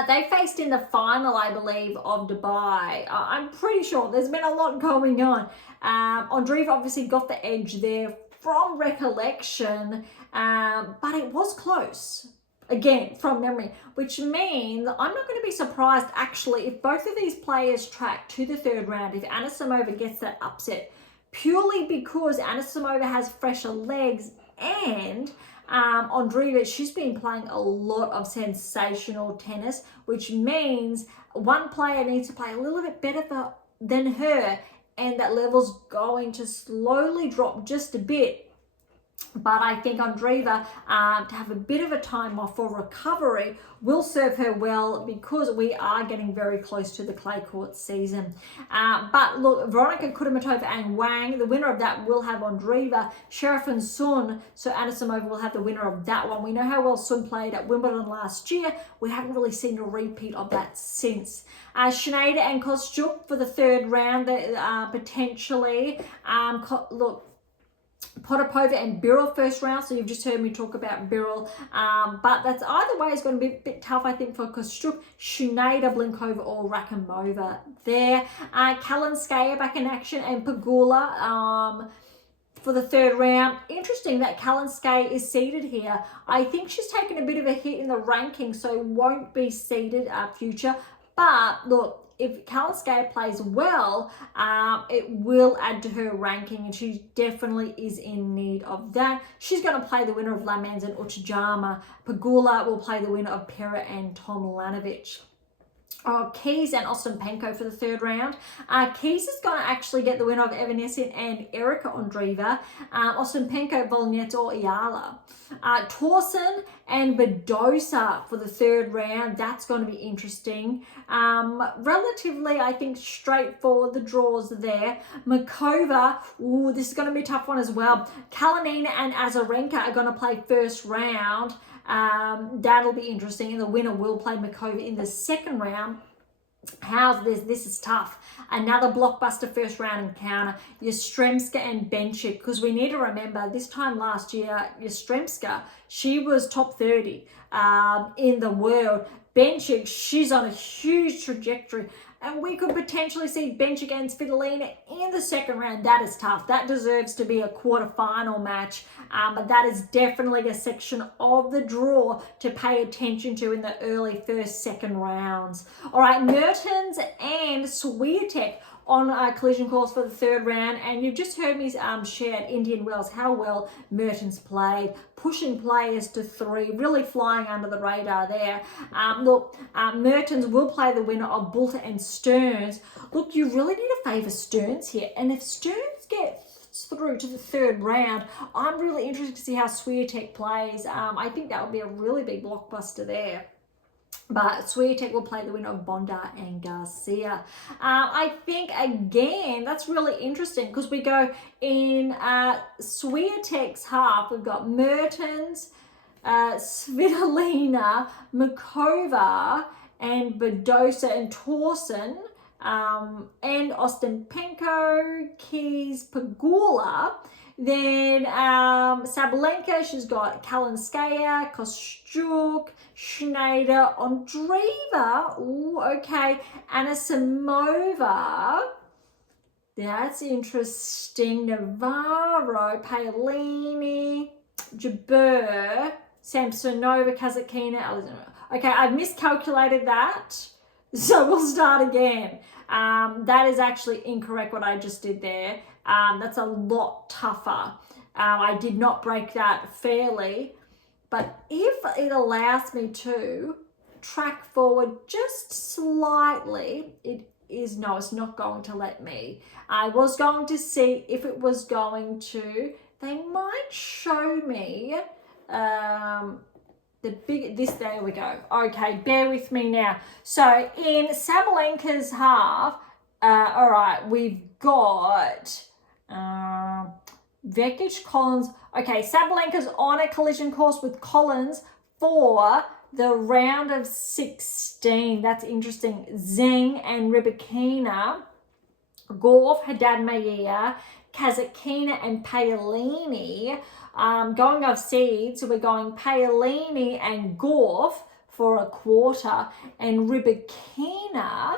they faced in the final, I believe, of Dubai. I'm pretty sure there's been a lot going on. Andreeva obviously got the edge there from recollection, but it was close. Again, from memory, which means I'm not going to be surprised actually if both of these players track to the third round, if Anisimova gets that upset, purely because Anisimova has fresher legs and Andreeva, she's been playing a lot of sensational tennis, which means one player needs to play a little bit better than her, and that level's going to slowly drop just a bit. But I think Andreeva, to have a bit of a time off for recovery, will serve her well because we are getting very close to the clay court season. But look, Veronika Kudermetova and Wang, the winner of that will have Andreeva. Sheriff and Sun, so Anisimova will have the winner of that one. We know how well Sun played at Wimbledon last year. We haven't really seen a repeat of that since. Schneider and Kostyuk for the third round, potentially. Look, Potapova and Birrell first round, so you've just heard me talk about Birrell, but that's either way is going to be a bit tough, I think, for Kostyuk, Schneider, Blinkova or Rakimova there. Kalinskaya back in action and Pegula for the third round. Interesting that Kalinskaya is seeded here. I think she's taken a bit of a hit in the ranking, so won't be seeded future, but look, if Kalinskaya plays well, it will add to her ranking, and she definitely is in need of that. She's going to play the winner of Lamans and Uchijama. Pegula will play the winner of Pera and Tomljanovic. Keys and Ostapenko for the third round. Keys is going to actually get the winner of Evanescent and Erika Andreeva. Ostapenko, Volnets or Iala. Torsen and Badosa for the third round. That's going to be interesting. Relatively, I think, straightforward, the draws there. Makova, ooh, this is going to be a tough one as well. Kalinina and Azarenka are going to play first round. That'll be interesting, and the winner will play Makova in the second round. How's this? This is tough. Another blockbuster first round encounter. Yastremska and Bencic, because we need to remember this time last year, Yastremska, she was top 30 in the world. Bencic, she's on a huge trajectory, and we could potentially see Bencic against Svitolina in the second round. That is tough. That deserves to be a quarterfinal match, but that is definitely a section of the draw to pay attention to in the early first, second rounds. All right, Mertens and Swiatek on collision course for the third round, and you've just heard me share at Indian Wells how well Mertens played, pushing players to three, really flying under the radar there. Mertens will play the winner of Bulter and Stearns. Look, you really need to favour Stearns here, and if Stearns gets through to the third round, I'm really interested to see how Swiatek plays. I think that would be a really big blockbuster there. But Swiatek will play the winner of Bondar and Garcia. I think, again, that's really interesting because we go in Swiatek's half. We've got Mertens, Svitolina, Makova, and Badosa and Torsen, and Ostapenko, Keys, Pegula. Then Sabalenka, she's got Kalinskaya, Kostyuk, Schneider, Andreeva. Ooh, okay. Anisimova. That's interesting. Navarro, Paolini, Jabeur, Samsonova, Kazatkina. Okay, I've miscalculated that. So we'll start again. That is actually incorrect what I just did there. That's a lot tougher. I did not break that fairly. But if it allows me to track forward just slightly, it's not going to let me. I was going to see if it was going to. They might show me there we go. Okay, bear with me now. So in Sabalenka's half, all right, we've got Vekic, Collins. Okay, Sabalenka's on a collision course with Collins for the round of 16. That's interesting. Zheng and Rybakina, Gauff, Haddad Maia, Kazatkina and Paolini. Going off seeds, so we're going Paolini and Gauff for a quarter, and Rybakina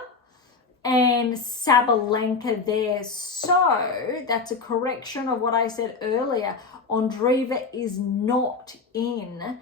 and Sabalenka there. So that's a correction of what I said earlier. Andreeva is not in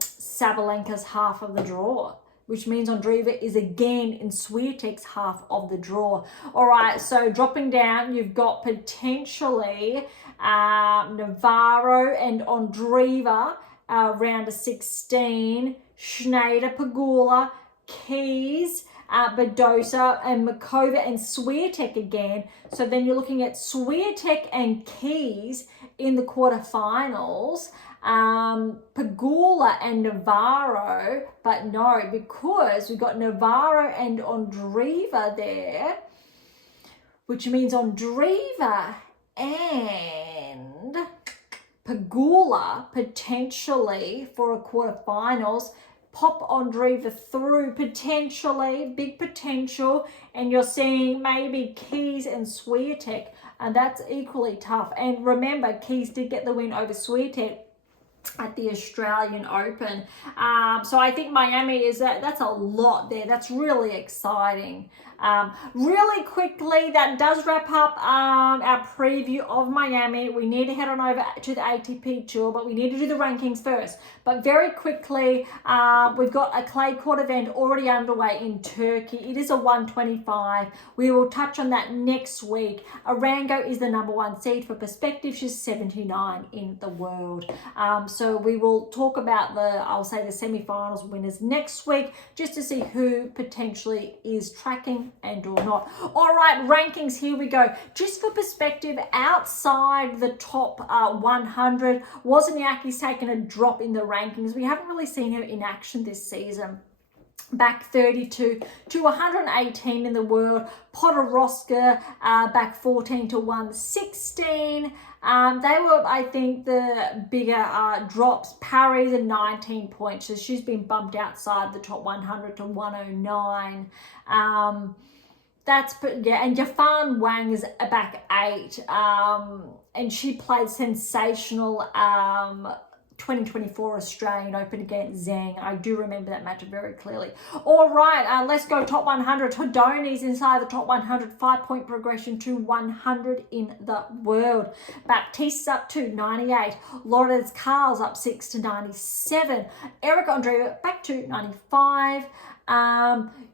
Sabalenka's half of the draw, which means Andreeva is again in Swiatek's half of the draw. All right, so dropping down, you've got potentially Navarro and Andreeva, round of 16, Schneider, Pegula, Keys, Badosa, and Makova and Swiatek again. So then you're looking at Swiatek and Keys in the quarterfinals. Pegula and Navarro, but no, because we've got Navarro and Andreeva there, which means Andreeva and Pegula potentially for a quarterfinals. Pop Andreeva through potentially, big potential, and you're seeing maybe Keys and Swiatek, and that's equally tough. And remember, Keys did get the win over Swiatek at the Australian Open. So I think Miami that's a lot there. That's really exciting. Really quickly, that does wrap up our preview of Miami. We need to head on over to the ATP Tour, but we need to do the rankings first. But very quickly, we've got a clay court event already underway in Turkey. It is a 125. We will touch on that next week. Arango is the number 1 seed. For perspective, she's 79 in the world. So we will talk about the semi-finals winners next week, just to see who potentially is tracking and or not. All right, rankings, here we go. Just for perspective, outside the top 100, Wozniacki's taken a drop in the rankings. We haven't really seen her in action this season. Back 32 to 118 in the world. Podoroska back 14 to 116. They were, I think, the bigger drops. Parry's at 19 points, so she's been bumped outside the top 100 to 109. And Yafan Wang is back 8. And she played sensational 2024 Australian Open against Zhang. I do remember that match very clearly. All right, let's go top 100. Todoni's inside the top 100, 5-point progression to 100 in the world. Baptiste's up to 98. Lourdes Carl's up 6 to 97. Erica Andreeva back to 95.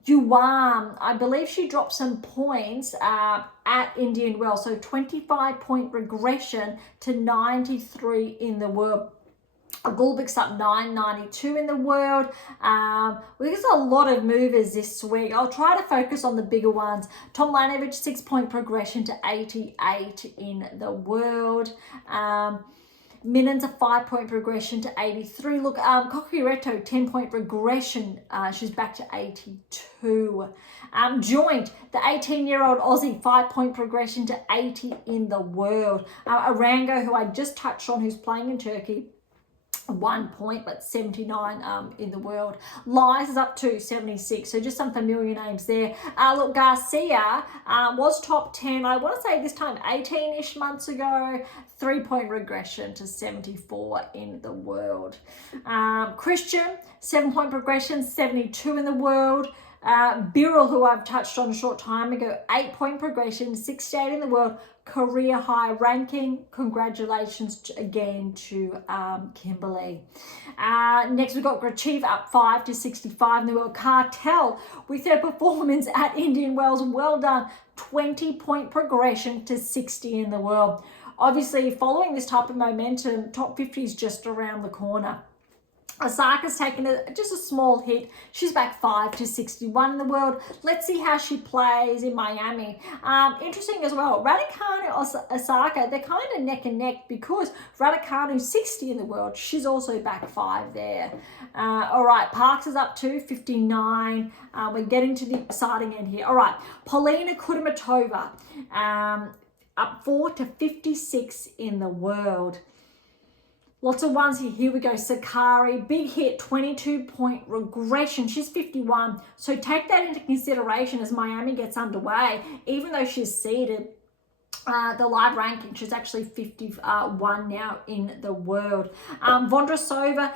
Yuan, I believe she dropped some points at Indian Wells, so 25-point regression to 93 in the world. Gulbik's up 992 in the world. There's a lot of movers this week. I'll try to focus on the bigger ones. Tomljanovic, 6-point progression to 88 in the world. Minon's a 5-point progression to 83. Look, Coquireto, 10-point regression. She's back to 82. Joint, the 18-year-old Aussie, 5-point progression to 80 in the world. Arango, who I just touched on, who's playing in Turkey, 1 point, but 79 in the world. Lies is up to 76, so just some familiar names there. Look, Garcia was top 10, I want to say this time 18-ish months ago. 3-point regression to 74 in the world. Christian, 7-point progression, 72 in the world. Birrell, who I've touched on a short time ago, 8-point progression, 68 in the world, career high ranking. Congratulations again to Kimberly. Next we've got Gracheva up 5 to 65 in the world. Cartel with her performance at Indian Wells, well done, 20-point progression to 60 in the world. Obviously, following this type of momentum, top 50 is just around the corner. Osaka's taken just a small hit. She's back 5 to 61 in the world. Let's see how she plays in Miami. Interesting as well. Raducanu, Osaka, they're kind of neck and neck because Raducanu's 60 in the world. She's also back 5 there. All right, Parks is up to 59. We're getting to the exciting end here. All right, Paulina Kudermetova, up 4 to 56 in the world. Lots of ones here. Here we go. Sakari, big hit, 22-point regression. She's 51. So take that into consideration as Miami gets underway. Even though she's seeded, the live ranking, she's actually 51 now in the world. Vondrasova,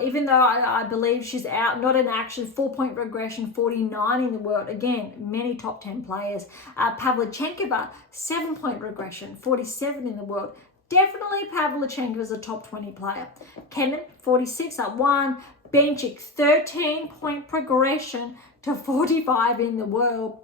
even though I believe she's out, not in action, 4-point regression, 49 in the world. Again, many top 10 players. Pavlyuchenkova, 7-point regression, 47 in the world. Definitely Pavlyuchenkova is a top 20 player. Kenin, 46 up 1. Benchik, 13-point progression to 45 in the world.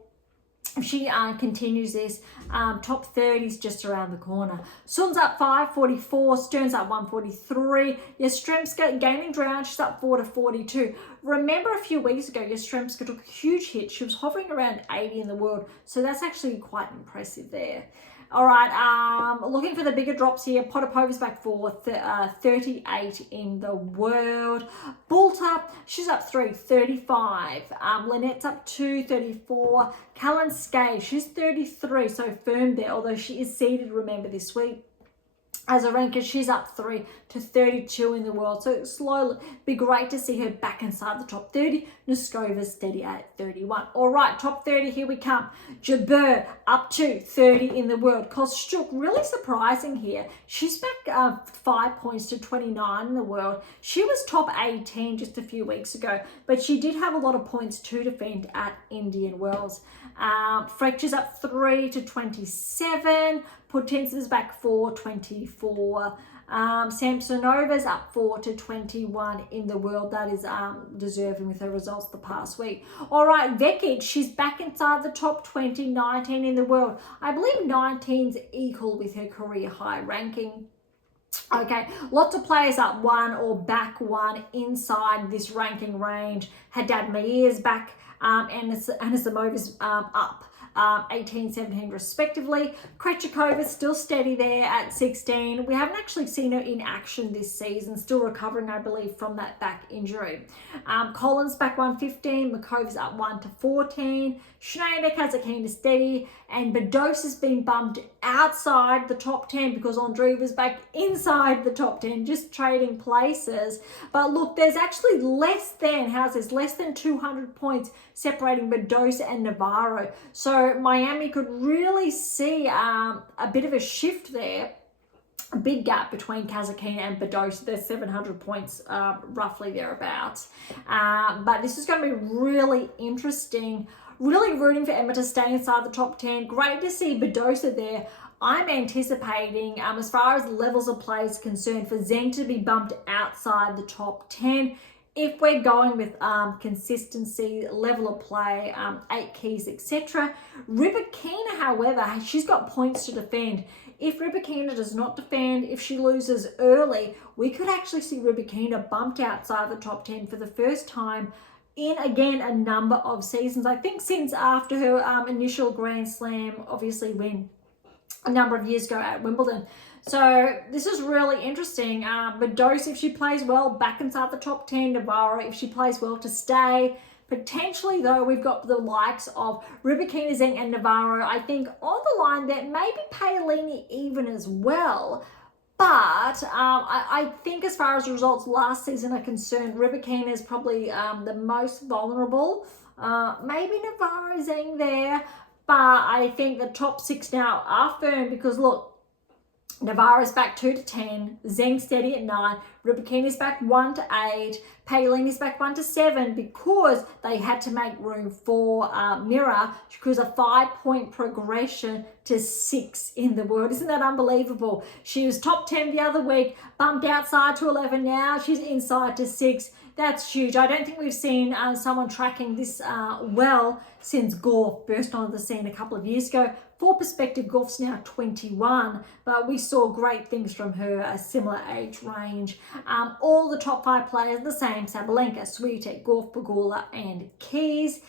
If she continues this, top 30 is just around the corner. Sun's up 5, 44. Stern's up 143. Yastremska gaining ground. She's up 4 to 42. Remember a few weeks ago, Yastremska took a huge hit. She was hovering around 80 in the world. So that's actually quite impressive there. All right, looking for the bigger drops here. Potapova's back 4, 38 in the world. Bulta, she's up 3, 35. Lynette's up 2, 34. Kalinskaya, she's 33, so firm there, although she is seeded, remember, this week. As a ranker, she's up 3 to 32 in the world. So slowly, be great to see her back inside the top 30. Noskova's steady at 31. All right, top 30, here we come. Jabeur up to 30 in the world. Kostyuk, really surprising here. She's back 5 points to 29 in the world. She was top 18 just a few weeks ago, but she did have a lot of points to defend at Indian Wells. Fracture's up 3 to 27. Potenza's back 4, 24. Samsonova's up 4 to 21 in the world. That is deserving with her results the past week. All right, Vekic, she's back inside the top 20, 19 in the world. I believe 19's equal with her career high ranking. Okay, lots of players up 1 or back 1 inside this ranking range. Haddad Maier's back, and Anisimovan's up. 18, 17 respectively. Krejcikova's still steady there at 16. We haven't actually seen her in action this season, still recovering, I believe, from that back injury. Collins back 115, Makova's up 1 to 14. Schneider, Kazakhstan is steady, and Bados's been bumped outside the top 10 because Andreeva's back inside the top 10, just trading places. But look, there's actually less than 200 points separating Badosa and Navarro. So Miami could really see a bit of a shift there. A big gap between Kazakhstan and Badosa. There's 700 points, roughly thereabouts. But this is going to be really interesting. Really rooting for Emma to stay inside the top 10. Great to see Badosa there. I'm anticipating, as far as levels of play is concerned, for Zheng to be bumped outside the top 10. If we're going with consistency, level of play, 8 keys, etc. Rybakina, however, she's got points to defend. If Rybakina does not defend, if she loses early, we could actually see Rybakina bumped outside the top 10 for the first time in, again, a number of seasons. I think since after her initial Grand Slam, obviously, win a number of years ago at Wimbledon. So this is really interesting. Badosa, if she plays well, back inside the top 10. Navarro, if she plays well, to stay. Potentially, though, we've got the likes of Rybakina, Zheng, and Navarro. I think on the line there, maybe Paolini even as well. But I think as far as results last season are concerned, Rybakina is probably the most vulnerable. Maybe Navarro Zheng there, but I think the top 6 now are firm because look, Navarro's back 2-10, Zheng steady at 9, Rybakina's back 1-8, Paolini's back 1-7 because they had to make room for Mira because a 5-point progression to 6 in the world. Isn't that unbelievable? She was top 10 the other week, bumped outside to 11, now she's inside to 6. That's huge. I don't think we've seen someone tracking this well since Gauff burst onto the scene a couple of years ago. For perspective, Gauff's now 21, but we saw great things from her, a similar age range. All the top 5 players the same: Sabalenka, Swiatek, Gauff, Pegula, and Keys.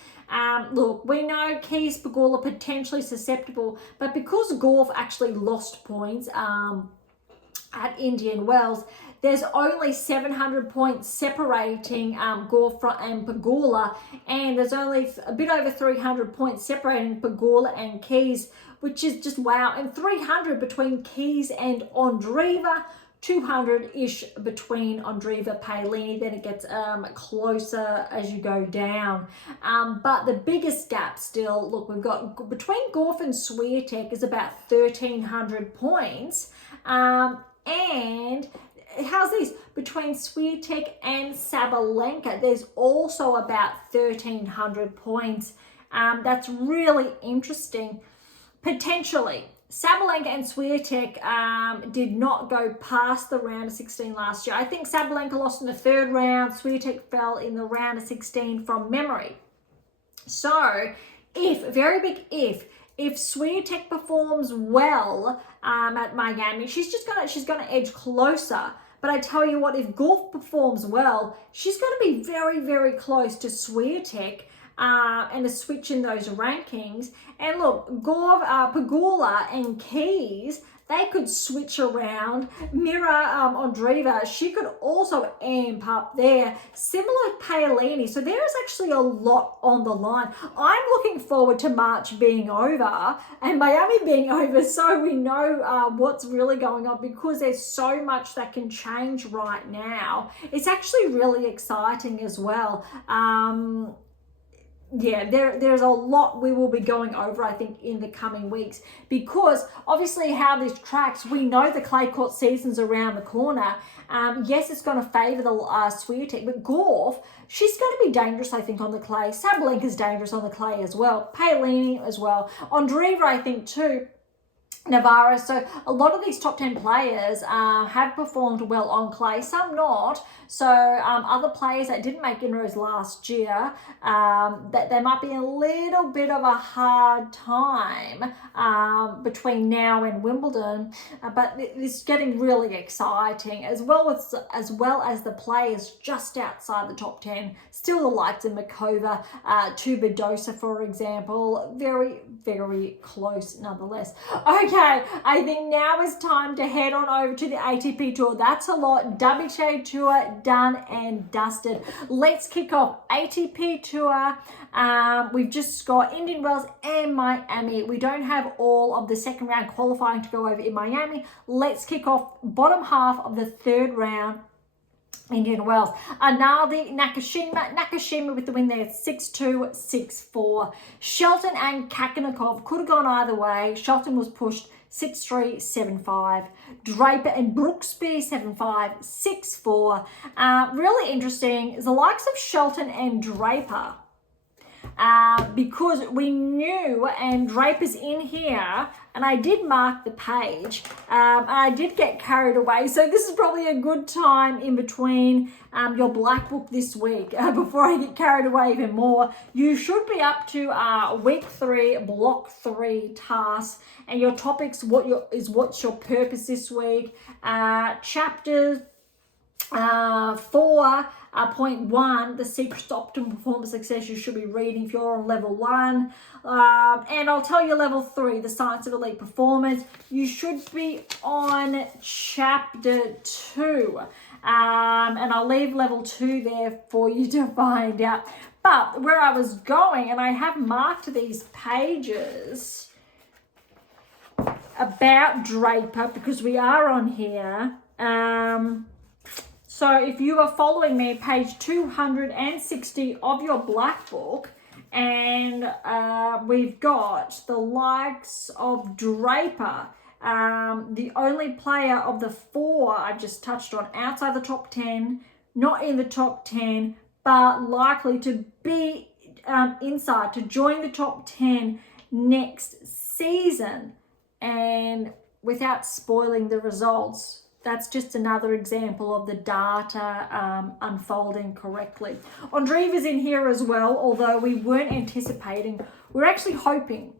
Look, we know Keys, Pegula potentially susceptible, but because Gauff actually lost points at Indian Wells, there's only 700 points separating Gauff and Pegula, and there's only a bit over 300 points separating Pegula and Keys, which is just wow. And 300 between Keys and Andreeva, 200-ish between Andreeva, Paolini. Then it gets closer as you go down. But the biggest gap still, look, we've got between Gauff and Swiatek is about 1,300 points. And how's this? Between Swiatek and Sabalenka, there's also about 1,300 points. That's really interesting. Potentially, Sabalenka and Swiatek did not go past the round of 16 last year. I think Sabalenka lost in the 3rd round. Swiatek fell in the round of 16 from memory. So, very big if Swiatek performs well at Miami, she's gonna edge closer. But I tell you what, if Gauff performs well, she's going to be very, very close to Swiatek and a switch in those rankings. And look, Gauff, Pegula and Keys, they could switch around. Mira Andreeva, she could also amp up there. Similar to Paolini. So there is actually a lot on the line. I'm looking forward to March being over and Miami being over so we know what's really going on because there's so much that can change right now. It's actually really exciting as well. Yeah, there's a lot we will be going over, I think, in the coming weeks because obviously how this tracks, we know the clay court season's around the corner. Yes, it's going to favour the Swiatek, but Gauff, she's going to be dangerous, I think, on the clay. Sabalenka's dangerous on the clay as well. Paolini as well. Andreeva, I think, too. Navarro. So a lot of these top 10 players have performed well on clay, some not. So other players that didn't make inroads last year, that there might be a little bit of a hard time between now and Wimbledon, but it's getting really exciting as well as the players just outside the top 10. Still the likes of Makova, Tubedosa, for example, very, very close nonetheless. Okay, I think now is time to head on over to the ATP Tour. That's a lot. WTA Tour done and dusted. Let's kick off ATP Tour. We've just got Indian Wells and Miami. We don't have all of the 2nd round qualifying to go over in Miami. Let's kick off bottom half of the 3rd round. Indian Wells. Anadi Nakashima with the win there, 6-2, 6-4. Shelton and Kakanakov could have gone either way. Shelton was pushed 6-3, 7-5. Draper and Brooksby 7-5, 6-4. Really interesting is the likes of Shelton and Draper. Because we knew, and Draper's in here, and I did mark the page, and I did get carried away. So this is probably a good time in between your black book this week, before I get carried away even more. You should be up to week 3, block 3 tasks, and your topics, what's your purpose this week, chapters 4.1, the secrets to optimal performance success you should be reading if you're on level 1. And I'll tell you level 3, the science of elite performance. You should be on chapter 2. And I'll leave level 2 there for you to find out. But where I was going, and I have marked these pages, about Draper, because we are on here. So if you are following me, page 260 of your black book, and we've got the likes of Draper, the only player of the four I've just touched on outside the top 10, not in the top 10, but likely to be inside, to join the top 10 next season. And without spoiling the results, that's just another example of the data unfolding correctly. Andreeva's in here as well, although we weren't anticipating. We're actually hoping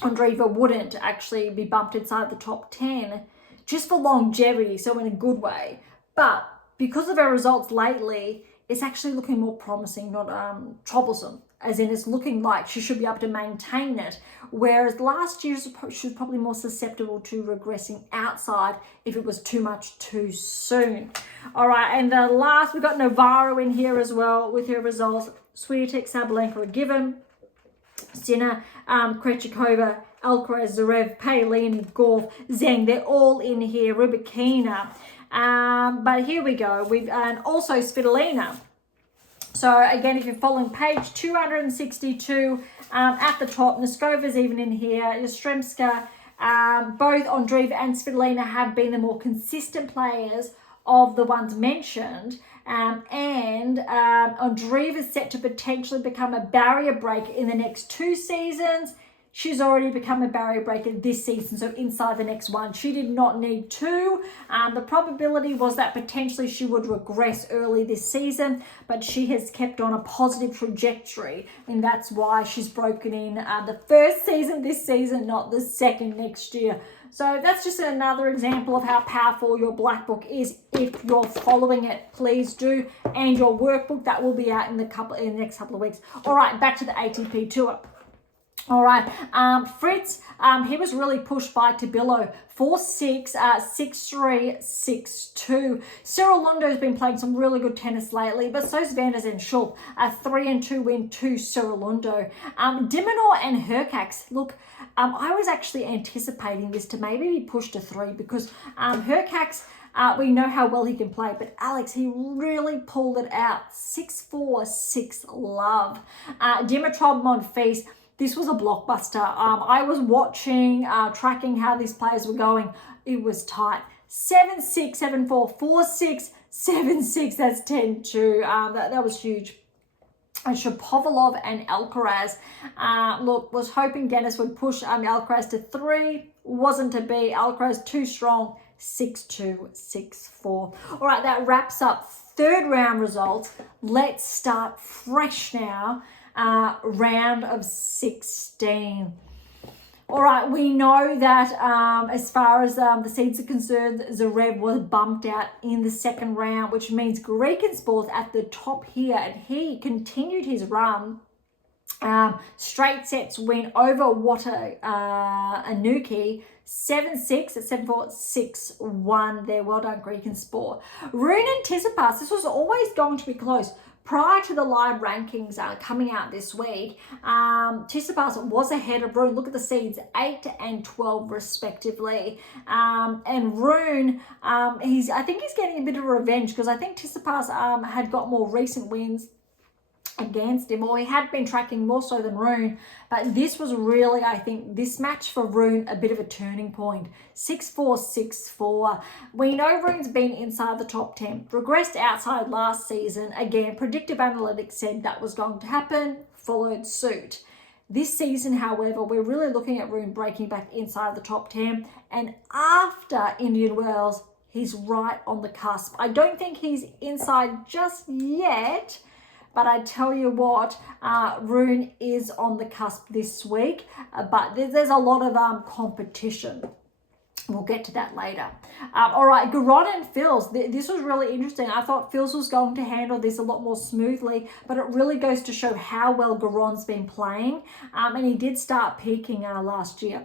Andreeva wouldn't actually be bumped inside the top 10 just for longevity, so in a good way. But because of our results lately, it's actually looking more promising, not troublesome, as in it's looking like she should be able to maintain it, whereas last year she was probably more susceptible to regressing outside if it was too much too soon. All right, and the last, we've got Navarro in here as well with her results. Swiatek, Sabalenka are given. Sinner, Krejcikova, Alcaraz, Zverev, Paolini, Gauff, Zheng, they're all in here. Rybakina. But here we go. And also Svitolina. So again, if you're following page 262 at the top, Noskova's even in here. Yastremska, both Andreeva and Svitolina have been the more consistent players of the ones mentioned. And Andreeva's set to potentially become a barrier breaker in the next 2 seasons. She's already become a barrier breaker this season, so inside the next one. She did not need 2. The probability was that potentially she would regress early this season, but she has kept on a positive trajectory, and that's why she's broken in the first season this season, not the second next year. So that's just another example of how powerful your black book is if you're following it. Please do, and your workbook that will be out in the next couple of weeks. All right, back to the ATP Tour. All right, Fritz, he was really pushed by Tabilo, 4-6, 6-3, 6-2. Cyril Londo's been playing some really good tennis lately, but so's Van der Zandschulp, a 3-2 win to Cyril Londo. Dimonor and Hurkacz, look, I was actually anticipating this to maybe be pushed to 3 because Hurkacz, we know how well he can play, but Alex, he really pulled it out. 6-4, 6-love. Dimitrov, Monfils, this was a blockbuster. I was watching, tracking how these players were going. It was tight. 7-6, 7-4, 4-6, 7-6. That's 10-2. That was huge. And Shapovalov and Alcaraz. Look, was hoping Dennis would push Alcaraz to 3. Wasn't to be. Alcaraz too strong. 6-2, 6-4. All right, that wraps up third round results. Let's start fresh now. Round of 16. All right, we know that as far as the seeds are concerned, Zverev was bumped out in the second round, which means Grekenspor's at the top here, and he continued his run. Straight sets win over Wata Anuki, 7-6 at 7-4, 6-1 there. Well done, Grekensport. Rune and Tsitsipas, this was always going to be close. Prior to the live rankings coming out this week, Tsitsipas was ahead of Rune. Look at the seeds, 8 and 12 respectively. And Rune, I think he's getting a bit of revenge because I think Tsitsipas had got more recent wins against him, or he had been tracking more so than Rune, but this was really, I think, this match for Rune a bit of a turning point. 6-4, 6-4. We know Rune's been inside the top 10, regressed outside last season. Again, predictive analytics said that was going to happen, followed suit. This season, however, we're really looking at Rune breaking back inside the top 10, and after Indian Wells, he's right on the cusp. I don't think he's inside just yet, but I tell you what, Rune is on the cusp this week, but there's a lot of competition. We'll get to that later. All right, Garon and Fils. This was really interesting. I thought Fils was going to handle this a lot more smoothly, but it really goes to show how well Garon's been playing. And he did start peaking last year.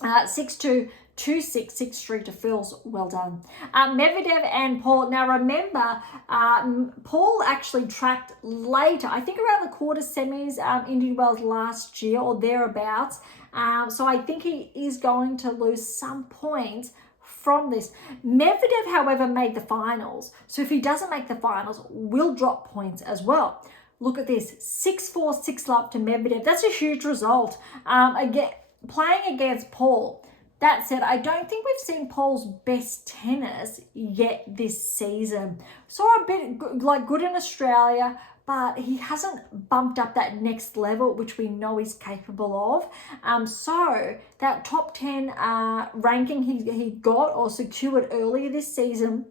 6-2. 2-6, 6-3 to Fils. Well done. Medvedev and Paul. Now remember, Paul actually tracked later, I think around the quarter semis, Indian Wells last year or thereabouts. So I think he is going to lose some points from this. Medvedev, however, made the finals. So if he doesn't make the finals, will drop points as well. Look at this, 6-4, 6-love to Medvedev. That's a huge result. Again, playing against Paul. That said, I don't think we've seen Paul's best tennis yet this season. Saw a bit good in Australia, but he hasn't bumped up that next level, which we know he's capable of. So that top 10 ranking he got or secured earlier this season,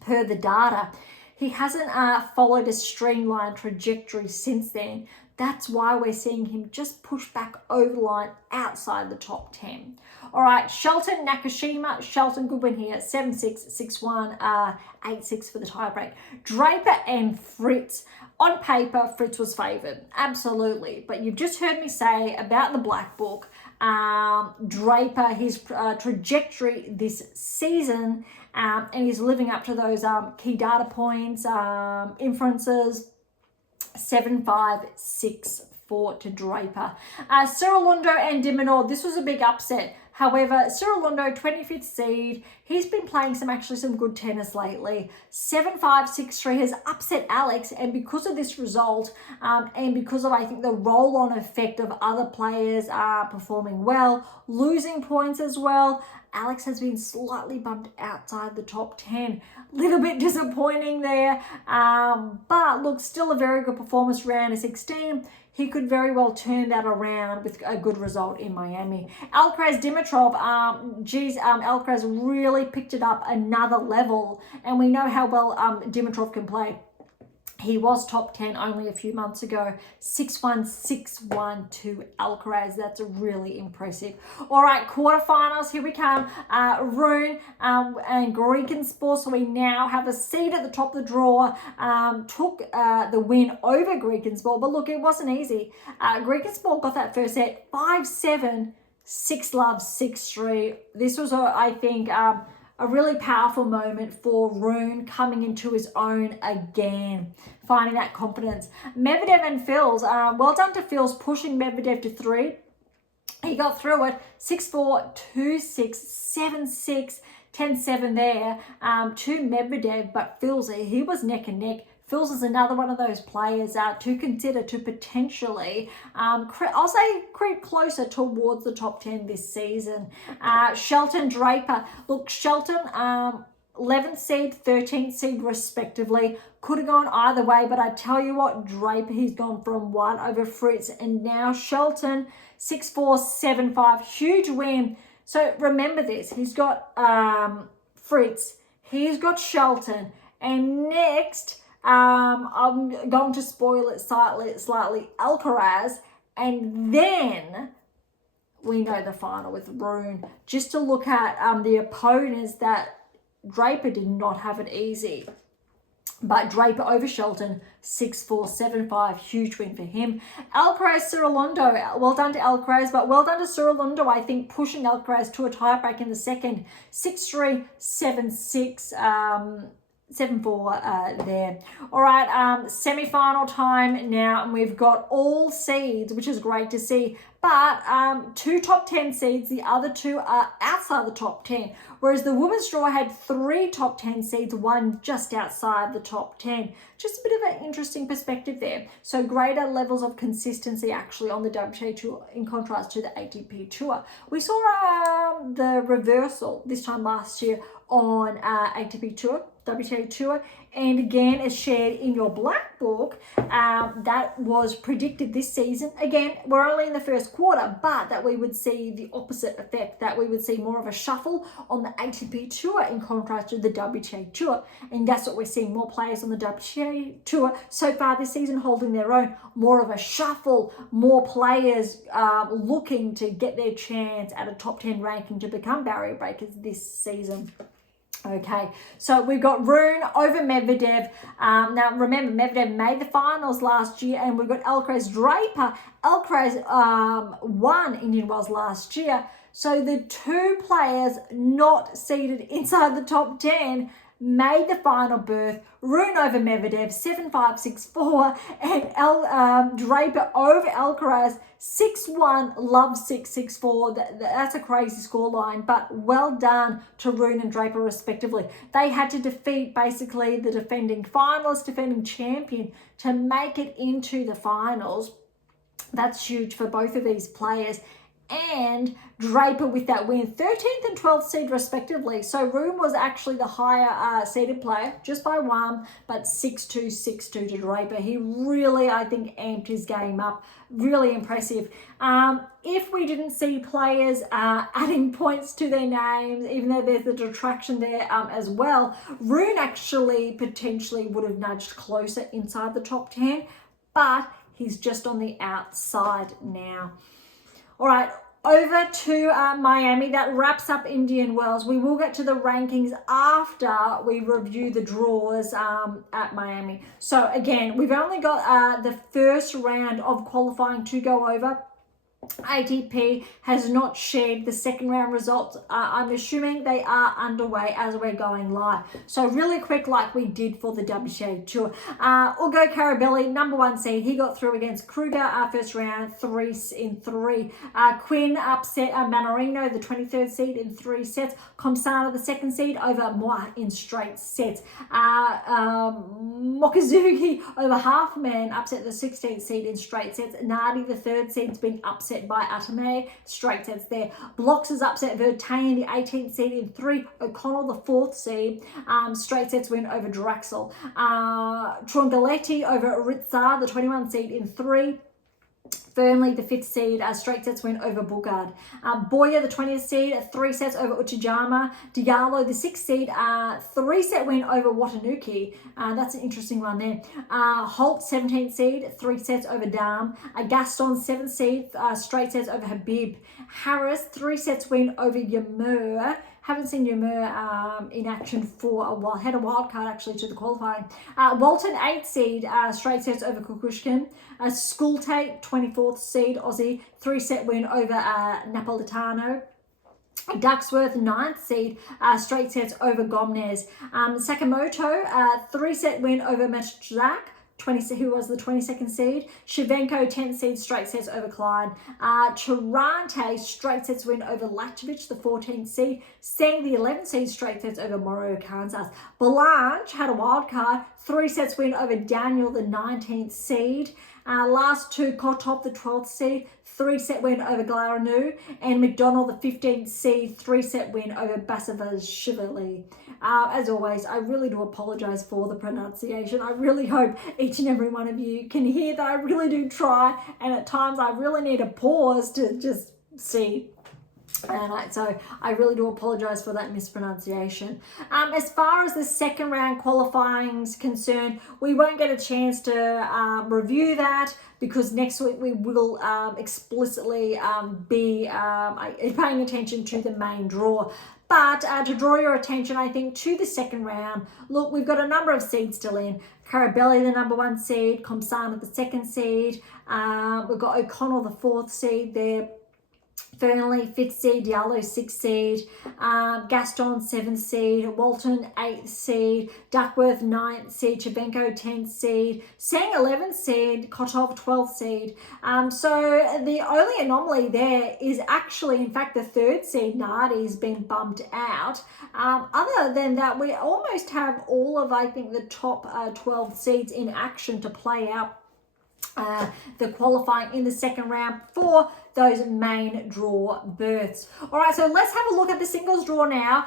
per the data, he hasn't followed a streamlined trajectory since then. That's why we're seeing him just push back over the line outside the top 10. All right, Shelton, Nakashima. Shelton, good win here, 7-6, 6-1, 8-6 for the tiebreak. Draper and Fritz. On paper, Fritz was favoured, absolutely. But you've just heard me say about the Black Book, Draper, his trajectory this season, and he's living up to those key data points, inferences. 7-5, 6-4 to Draper. Cerrulondo and Dimonor, this was a big upset. However, Cerrulondo, 25th seed, he's been playing some good tennis lately. 7-5, 6-3 has upset Alex, and because of this result, and because of, I think, the roll-on effect of other players performing well, losing points as well, Alex has been slightly bumped outside the top 10. Little bit disappointing there, but look, still a very good performance round of 16. He could very well turn that around with a good result in Miami. Alcaraz Dimitrov, Alcaraz really picked it up another level, and we know how well Dimitrov can play. He was top 10 only a few months ago. 6-1, 6-1 to Alcaraz. That's really impressive. All right, quarterfinals. Here we come. Rune and Griekenspor. So we now have a seed at the top of the draw. Took the win over Griekenspor. But look, it wasn't easy. Griekenspor got that first set 5-7, 6-love, 6-3. This was, I think, a really powerful moment for Rune coming into his own again, finding that confidence. Medvedev and Fils, well done to Fils, pushing Medvedev to 3. He got through it, 6-4, 2-6, 7-6, 10-7 there to Medvedev, but Fils, he was neck and neck. Fils is another one of those players to consider to potentially, I'll say, creep closer towards the top 10 this season. Shelton, Draper. Look, Shelton, 11th seed, 13th seed respectively. Could have gone either way, but I tell you what, Draper, he's gone from 1 over Fritz, and now Shelton, 6-4, 7-5. Huge win. So remember this, he's got Fritz, he's got Shelton, and next, I'm going to spoil it slightly, Alcaraz, and then we know the final with Rune. Just to look at the opponents, that Draper did not have it easy. But Draper over Shelton, 6-4, 7-5, huge win for him. Alcaraz, Cerrulondo, well done to Alcaraz, but well done to Cerrulondo, I think, pushing Alcaraz to a tiebreak in the second, 6-3, 7-6, 7-4 there. All right, semi-final time now, and we've got all seeds, which is great to see. But 2 top 10 seeds, the other 2 are outside the top 10. Whereas the women's draw had 3 top 10 seeds, 1 just outside the top 10. Just a bit of an interesting perspective there. So greater levels of consistency actually on the WTA Tour in contrast to the ATP Tour. We saw the reversal this time last year on ATP Tour, WTA Tour, and again, as shared in your Black Book, that was predicted this season. Again, we're only in the first quarter, but that we would see the opposite effect, that we would see more of a shuffle on the ATP Tour in contrast to the WTA Tour. And that's what we're seeing, more players on the WTA Tour so far this season holding their own, more of a shuffle, more players looking to get their chance at a top 10 ranking to become barrier breakers this season. Okay, so we've got Rune over Medvedev. Now, remember, Medvedev made the finals last year, and we've got Alcaraz Draper. Alcaraz won Indian Wells last year. So the 2 players not seeded inside the top 10, made the final berth. Rune over Medvedev, 7-5, 6-4, and Draper over Alcaraz, 6-1, love 6, 6-4. That's a crazy scoreline, but well done to Rune and Draper respectively. They had to defeat basically the defending finalist, defending champion, to make it into the finals. That's huge for both of these players. And Draper with that win, 13th and 12th seed respectively. So Rune was actually the higher seeded player, just by one, but 6-2, 6-2 to Draper. He really, I think, amped his game up. Really impressive. If we didn't see players adding points to their names, even though there's the detraction there as well, Rune actually potentially would have nudged closer inside the top 10, but he's just on the outside now. All right, over to Miami. That wraps up Indian Wells. We will get to the rankings after we review the draws at Miami. So again, we've only got the first round of qualifying to go over. ATP has not shared the second round results. I'm assuming they are underway as we're going live. So really quick, like we did for the WTA Tour. Ugo Carabelli, number 1 seed, he got through against Kruger first round, 3-3. Quinn upset Manorino, the 23rd seed, in 3 sets. Komsana, the 2nd seed, over Moi in straight sets. Mokazugi over Halfman upset the 16th seed in straight sets. Nardi, the 3rd seed, has been upset by Atame, straight sets there. Blocks has upset Vertain, the 18th seed, in 3. O'Connell, the 4th seed, straight sets win over Draxel. Trongaletti over Ritzar, the 21 seed, in 3. Fernley, the 5th seed, straight sets win over Bugard. Boyer, the 20th seed, 3 sets over Uchijama. Diallo, the 6th seed, 3-set win over Watanuki. That's an interesting one there. Holt, 17th seed, 3 sets over Dam. Gaston, 7th seed, straight sets over Habib. Harris, 3 sets win over Yamur. Haven't seen Yamur in action for a while. Had a wild card actually to the qualifying. Walton, 8th seed, straight sets over Kukushkin. Skultate, 24th seed, Aussie, 3-set win over Napolitano. Ducksworth, 9th seed, straight sets over Gomez. Sakamoto, 3-set win over Machzak, who was the 22nd seed. Shevchenko, 10th seed, straight sets over Klein. Charante, straight sets win over Lachovic, the 14th seed. Sang, the 11th seed, straight sets over Moro Kansas. Blanche had a wild card, 3 sets win over Daniel, the 19th seed. Last two, Kotop, the 12th seed, 3-set win over Glaranu, and McDonald, the 15th seed, 3-set win over Basavashvili. As always, I really do apologise for the pronunciation. I really hope each and every one of you can hear that I really do try, and at times I really need a pause to just see. And so I really do apologise for that mispronunciation. As far as the second round qualifying is concerned, we won't get a chance to review that because next week we will explicitly be paying attention to the main draw. But to draw your attention, I think, to the second round, look, we've got a number of seeds still in. Carabelli, the number 1 seed, Komsana, the 2nd seed. We've got O'Connell, the 4th seed there. Fernley, 5th seed, Diallo, 6th seed, Gaston, 7th seed, Walton, 8th seed, Duckworth, 9th seed, Shevchenko, 10th seed, Sang, 11th seed, Kotov, 12th seed. So the only anomaly there is actually, in fact, the 3rd seed, Nardi's been bumped out. Other than that, we almost have all of, I think, the top 12 seeds in action to play out the qualifying in the second round for those main draw berths. All right, so let's have a look at the singles draw now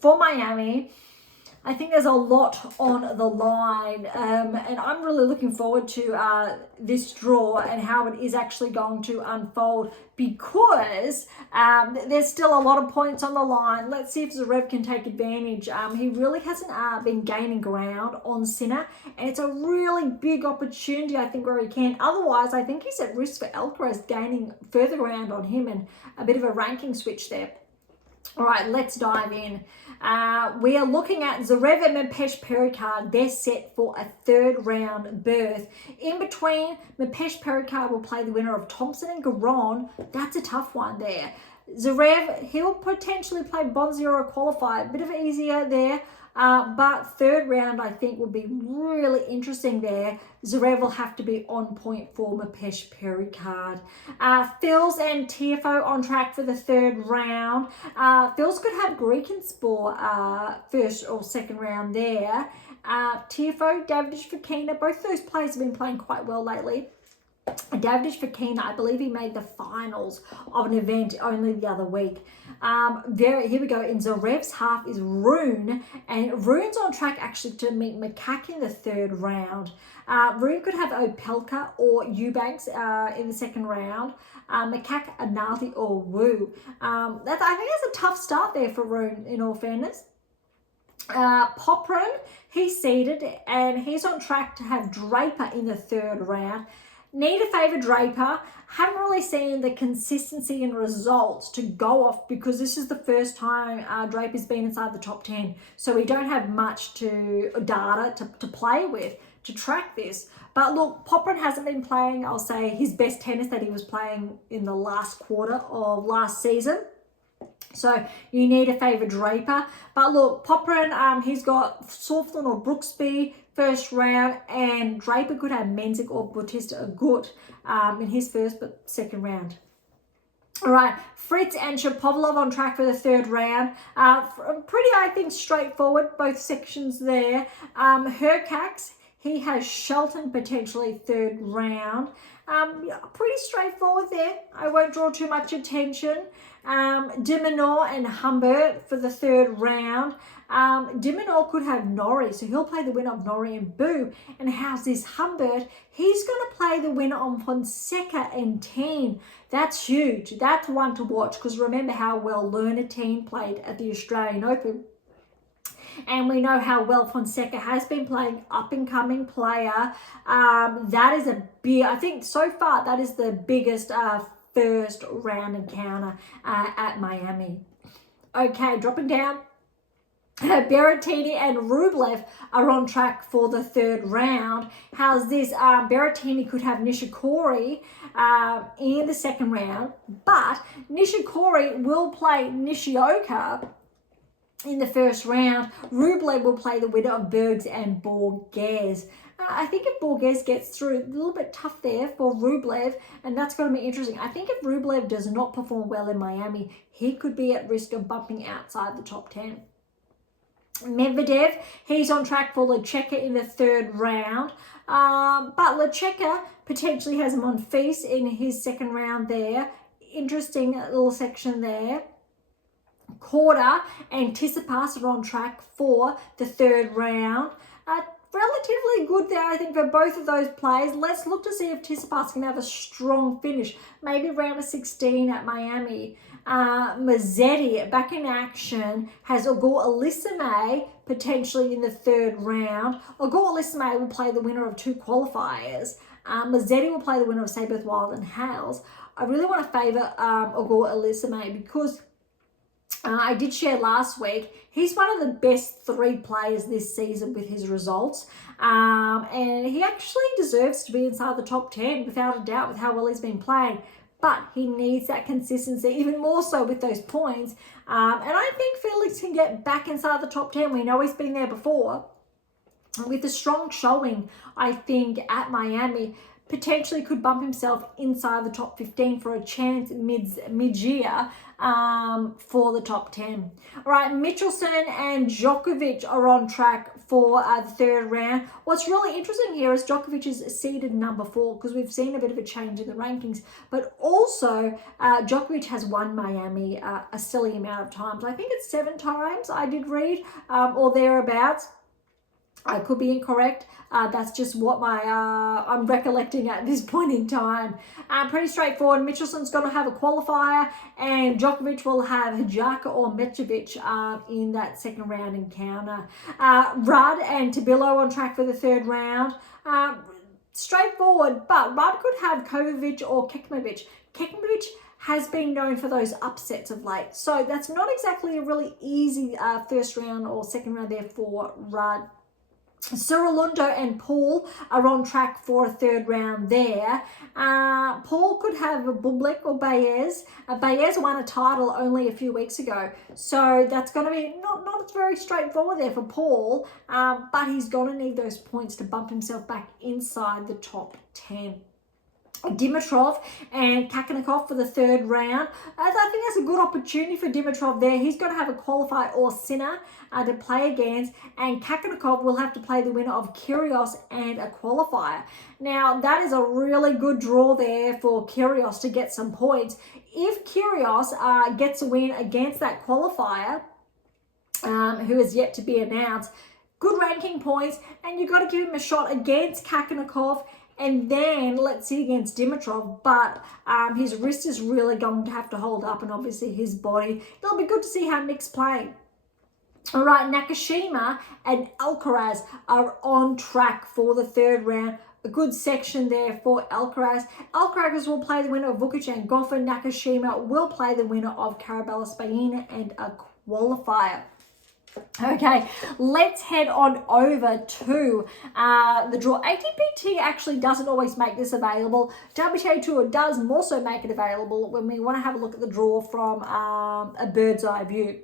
for Miami. I think there's a lot on the line, and I'm really looking forward to this draw and how it is actually going to unfold because there's still a lot of points on the line. Let's see if Zverev can take advantage. He really hasn't been gaining ground on Sinner, and it's a really big opportunity, I think, where he can. Otherwise, I think he's at risk for Alcaraz gaining further ground on him and a bit of a ranking switch there. All right, let's dive in. We are looking at Zverev and Mapesh Perikard. They're set for a 3rd round berth. In between, Mapesh Perikard will play the winner of Thompson and Garon. That's a tough one there. Zverev, he'll potentially play Bonzi or a qualifier. A bit of easier there. But third round, I think, will be really interesting there. Zverev will have to be on point for Mapesh Pericard. Fils and Tiafoe on track for the third round. Fils could have Greekenspor first or second round there. Tiafoe, Davidovich Fokina, both of those players have been playing quite well lately. Davidovich Fokina, I believe he made the finals of an event only the other week. Here we go. In Zverev's half is Rune, and Rune's on track actually to meet Makak in the third round. Rune could have Opelka or Eubanks in the second round. Makak, Anati or Wu. I think that's a tough start there for Rune, in all fairness. Poprin, he's seeded, and he's on track to have Draper in the third round. Need to favour Draper. Haven't really seen the consistency and results to go off because this is the first time Draper's been inside the top 10. So we don't have much data to play with to track this. But look, Poprin hasn't been playing, I'll say, his best tennis that he was playing in the last quarter of last season. So you need to favour Draper. But look, Poprin, he's got Southland or Brooksby first round, and Draper could have Menzies or Bautista Agut in his first but second round. All right, Fritz and Shapovalov on track for the third round. Pretty, I think, straightforward, both sections there. Hercax, he has Shelton potentially third round. Pretty straightforward there. I won't draw too much attention. De Minaur and Humbert for the third round. De Minaur could have Norrie, so he'll play the winner of Norrie and Boo. And how's this Humbert? He's going to play the winner on Fonseca and Teen. That's huge. That's one to watch because remember how well Lerner Teen played at the Australian Open. And we know how well Fonseca has been playing, up-and-coming player. That is I think so far that is the biggest first round encounter at Miami. Okay, dropping down. Berrettini and Rublev are on track for the third round. How's this? Berrettini could have Nishikori in the second round, but Nishikori will play Nishioka in the first round. Rublev will play the winner of Berge and Borges. I think if Borges gets through, a little bit tough there for Rublev, and that's going to be interesting. I think if Rublev does not perform well in Miami, he could be at risk of bumping outside the top 10. Medvedev, he's on track for Lecheka in the third round. But Lecheka potentially has him on feast in his second round there. Interesting little section there. Korda and Tsitsipas are on track for the third round. Relatively good there, I think, for both of those players. Let's look to see if Tsitsipas can have a strong finish. Maybe round of 16 at Miami. Mazzetti back in action has Ogor Elisime potentially in the third round. Ogor Elisime will play the winner of two qualifiers. Mazzetti will play the winner of Sabeth Wild and Hales. I really want to favour Ogor Elisime because I did share last week, he's one of the best three players this season with his results. And he actually deserves to be inside the top 10 without a doubt with how well he's been playing. But he needs that consistency, even more so with those points. And I think Felix can get back inside the top 10. We know he's been there before. With a strong showing, I think, at Miami, potentially could bump himself inside the top 15 for a chance mid-year for the top 10. All right, Michelson and Djokovic are on track for the third round. What's really interesting here is Djokovic is seeded number 4 because we've seen a bit of a change in the rankings, but also Djokovic has won Miami a silly amount of times. I think it's 7 times I did read or thereabouts. I could be incorrect. That's just what I'm recollecting at this point in time. Pretty straightforward. Michelson's going to have a qualifier, and Djokovic will have Hajaka or Metjevic in that second round encounter. Rudd and Tabilo on track for the third round. Straightforward, but Rudd could have Kovacic or Kekmanovic. Kekmanovic has been known for those upsets of late, so that's not exactly a really easy first round or second round there for Rudd. Cirilundo and Paul are on track for a third round there. Paul could have a Bublik or Baez. Baez won a title only a few weeks ago. So that's going to be not very straightforward there for Paul. But he's going to need those points to bump himself back inside the top 10. Dimitrov and Kakanakov for the third round. I think that's a good opportunity for Dimitrov there. He's going to have a qualifier or Sinner to play against, and Kakanakov will have to play the winner of Kyrgios and a qualifier. Now, that is a really good draw there for Kyrgios to get some points. If Kyrgios gets a win against that qualifier, who is yet to be announced, good ranking points, and you've got to give him a shot against Kakanakov. And then let's see against Dimitrov, but his wrist is really going to have to hold up, and obviously his body. It'll be good to see how Nick's playing. All right, Nakashima and Alcaraz are on track for the third round. A good section there for Alcaraz. Alcaraz will play the winner of Vukic and Goffin. Nakashima will play the winner of Carabella Spaina and a qualifier. Okay, let's head on over to the draw. ATP actually doesn't always make this available. WTA Tour does also make it available when we want to have a look at the draw from a bird's eye view.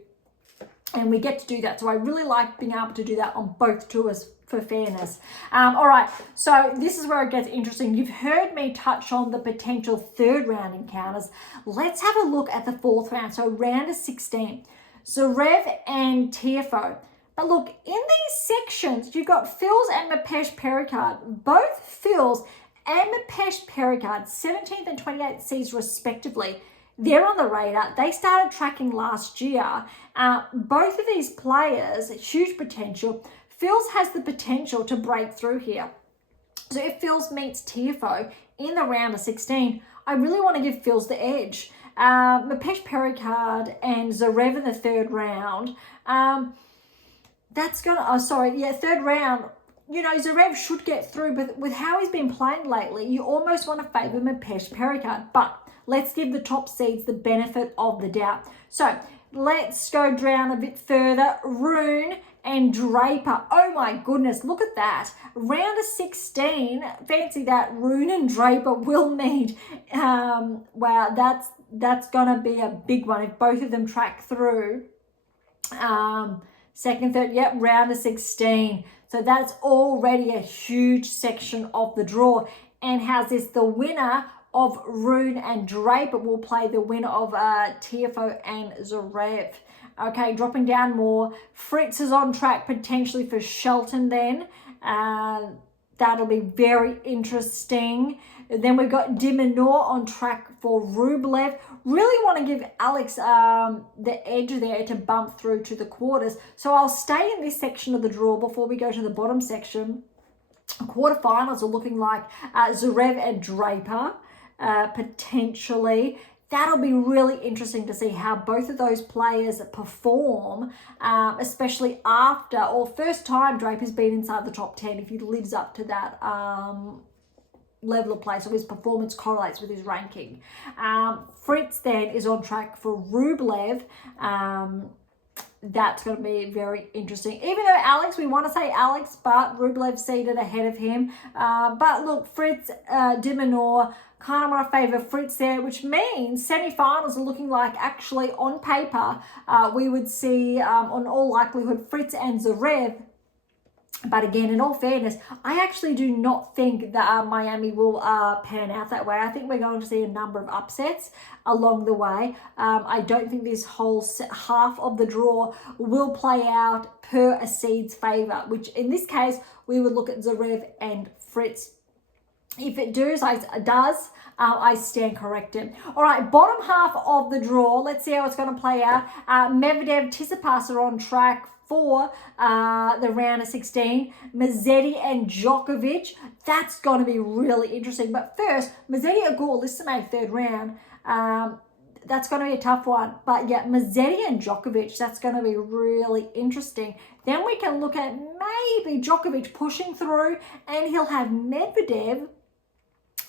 And we get to do that. So I really like being able to do that on both tours for fairness. All right, so this is where it gets interesting. You've heard me touch on the potential third round encounters. Let's have a look at the fourth round. So round of 16. Zverev and Tiafoe. But look, in these sections, you've got Fils and Mapesh Pericard. Both Fils and Mapesh Pericard, 17th and 28th seeds respectively. They're on the radar. They started tracking last year. Both of these players, huge potential. Fils has the potential to break through here. So if Fils meets Tiafoe in the round of 16, I really want to give Fils the edge. Mapesh Pericard and Zverev in the third round. Third round. You know, Zverev should get through, but with how he's been playing lately, you almost want to favour Mapesh Pericard. But let's give the top seeds the benefit of the doubt. So let's go down a bit further. Rune and Draper. Oh my goodness, look at that. Round of 16, fancy that. Rune and Draper will meet. Wow, that's gonna be a big one if both of them track through. Second, third, yep, round of 16. So that's already a huge section of the draw. And how's this? The winner of Rune and Draper will play the winner of Tiafoe and Zverev. Okay, dropping down more. Fritz is on track potentially for Shelton then. That'll be very interesting. Then we've got de Minaur on track for Rublev. Really want to give Alex the edge there to bump through to the quarters. So I'll stay in this section of the draw before we go to the bottom section. Quarterfinals are looking like Zverev and Draper potentially. That'll be really interesting to see how both of those players perform, especially after, or first time Draper's been inside the top 10, if he lives up to that level of play, so his performance correlates with his ranking. Fritz then is on track for Rublev. That's going to be very interesting. Even though Alex, we want to say Alex, but Rublev seated ahead of him. But look, Fritz, de Minaur, kind of want to favour Fritz there, which means semi-finals are looking like, actually on paper, we would see, on all likelihood, Fritz and Zverev. But again, in all fairness, I actually do not think that Miami will pan out that way. I think we're going to see a number of upsets along the way. I don't think this whole half of the draw will play out per a seed's favour, which in this case, we would look at Zverev and Fritz. If it does, I stand corrected. All right, bottom half of the draw. Let's see how it's going to play out. Medvedev, Tsitsipas are on track for the round of 16. Mazzetti and Djokovic. That's going to be really interesting. But first, Mazzetti Agur, listen to my third round. That's going to be a tough one. But yeah, Mazzetti and Djokovic, that's going to be really interesting. Then we can look at maybe Djokovic pushing through, and he'll have Medvedev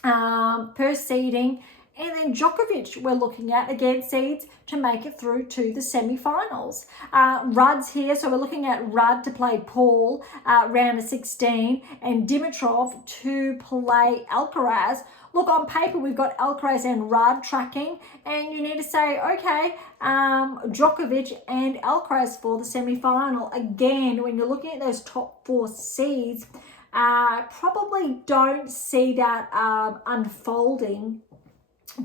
per seeding And then Djokovic, we're looking at, again, seeds to make it through to the semi-finals. Rudd's here, so we're looking at Rudd to play Paul, round of 16, and Dimitrov to play Alcaraz. Look, on paper, we've got Alcaraz and Rudd tracking, and you need to say, okay, Djokovic and Alcaraz for the semi-final. Again, when you're looking at those top 4 seeds, probably don't see that unfolding,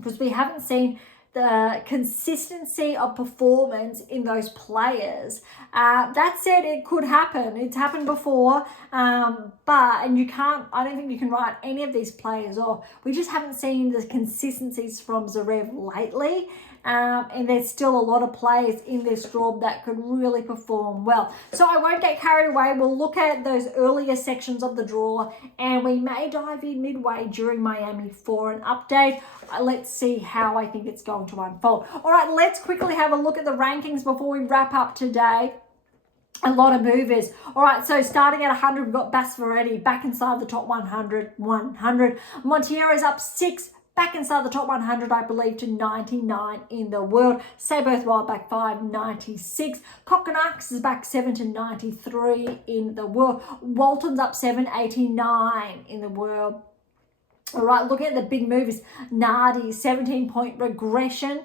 because we haven't seen the consistency of performance in those players. That said, it could happen. It's happened before, and you can't, I don't think you can write any of these players off. We just haven't seen the consistencies from Zverev lately. And there's still a lot of players in this draw that could really perform well. So I won't get carried away. We'll look at those earlier sections of the draw, and we may dive in midway during Miami for an update. Let's see how I think it's going to unfold. All right, let's quickly have a look at the rankings before we wrap up today. A lot of movers. All right, so starting at 100, we've got Basferetti back inside the top 100. Montero's up 6. Back inside the top 100, I believe, to 99 in the world. Seyboth back 5, 96. Kokkinakis is back 7 to 93 in the world. Walton's up 7, 89 in the world. All right, looking at the big moves, Nardi, 17-point regression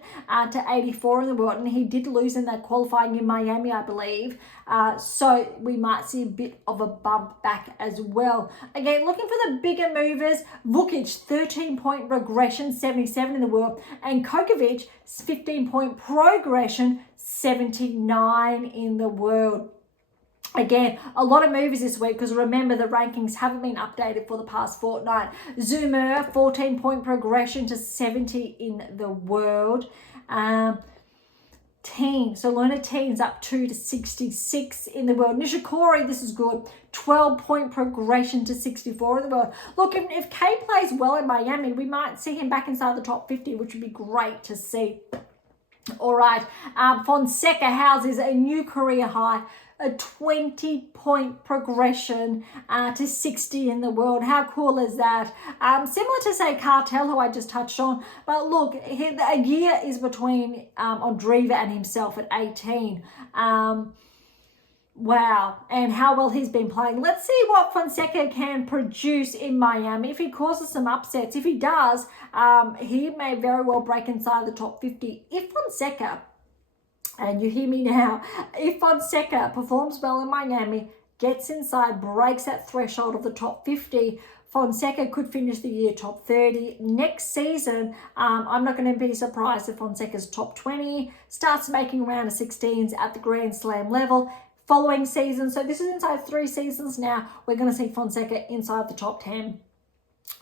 to 84 in the world. And he did lose in that qualifying in Miami, I believe. So we might see a bit of a bump back as well. Again, looking for the bigger movers, Vukic, 13-point regression, 77 in the world. And Djokovic, 15-point progression, 79 in the world. Again, a lot of movies this week, because remember, the rankings haven't been updated for the past fortnight. Zoomer, 14-point progression to 70 in the world. So Luna Teen's up 2 to 66 in the world. Nishikori, this is good, 12-point progression to 64 in the world. Look, if Kay plays well in Miami, we might see him back inside the top 50, which would be great to see. All right, Fonseca houses a new career high, a 20-point progression to 60 in the world. How cool is that? Similar to, say, Cartel, who I just touched on. But look, a year is between Andreeva and himself at 18. Wow, and how well he's been playing. Let's see what Fonseca can produce in Miami. If he causes some upsets, if he does, he may very well break inside the top 50. If Fonseca, and you hear me now, if Fonseca performs well in Miami, gets inside, breaks that threshold of the top 50, Fonseca could finish the year top 30. Next season, I'm not going to be surprised if Fonseca's top 20, starts making round of 16s at the Grand Slam level. Following season, so this is inside 3 seasons now, we're going to see Fonseca inside the top 10.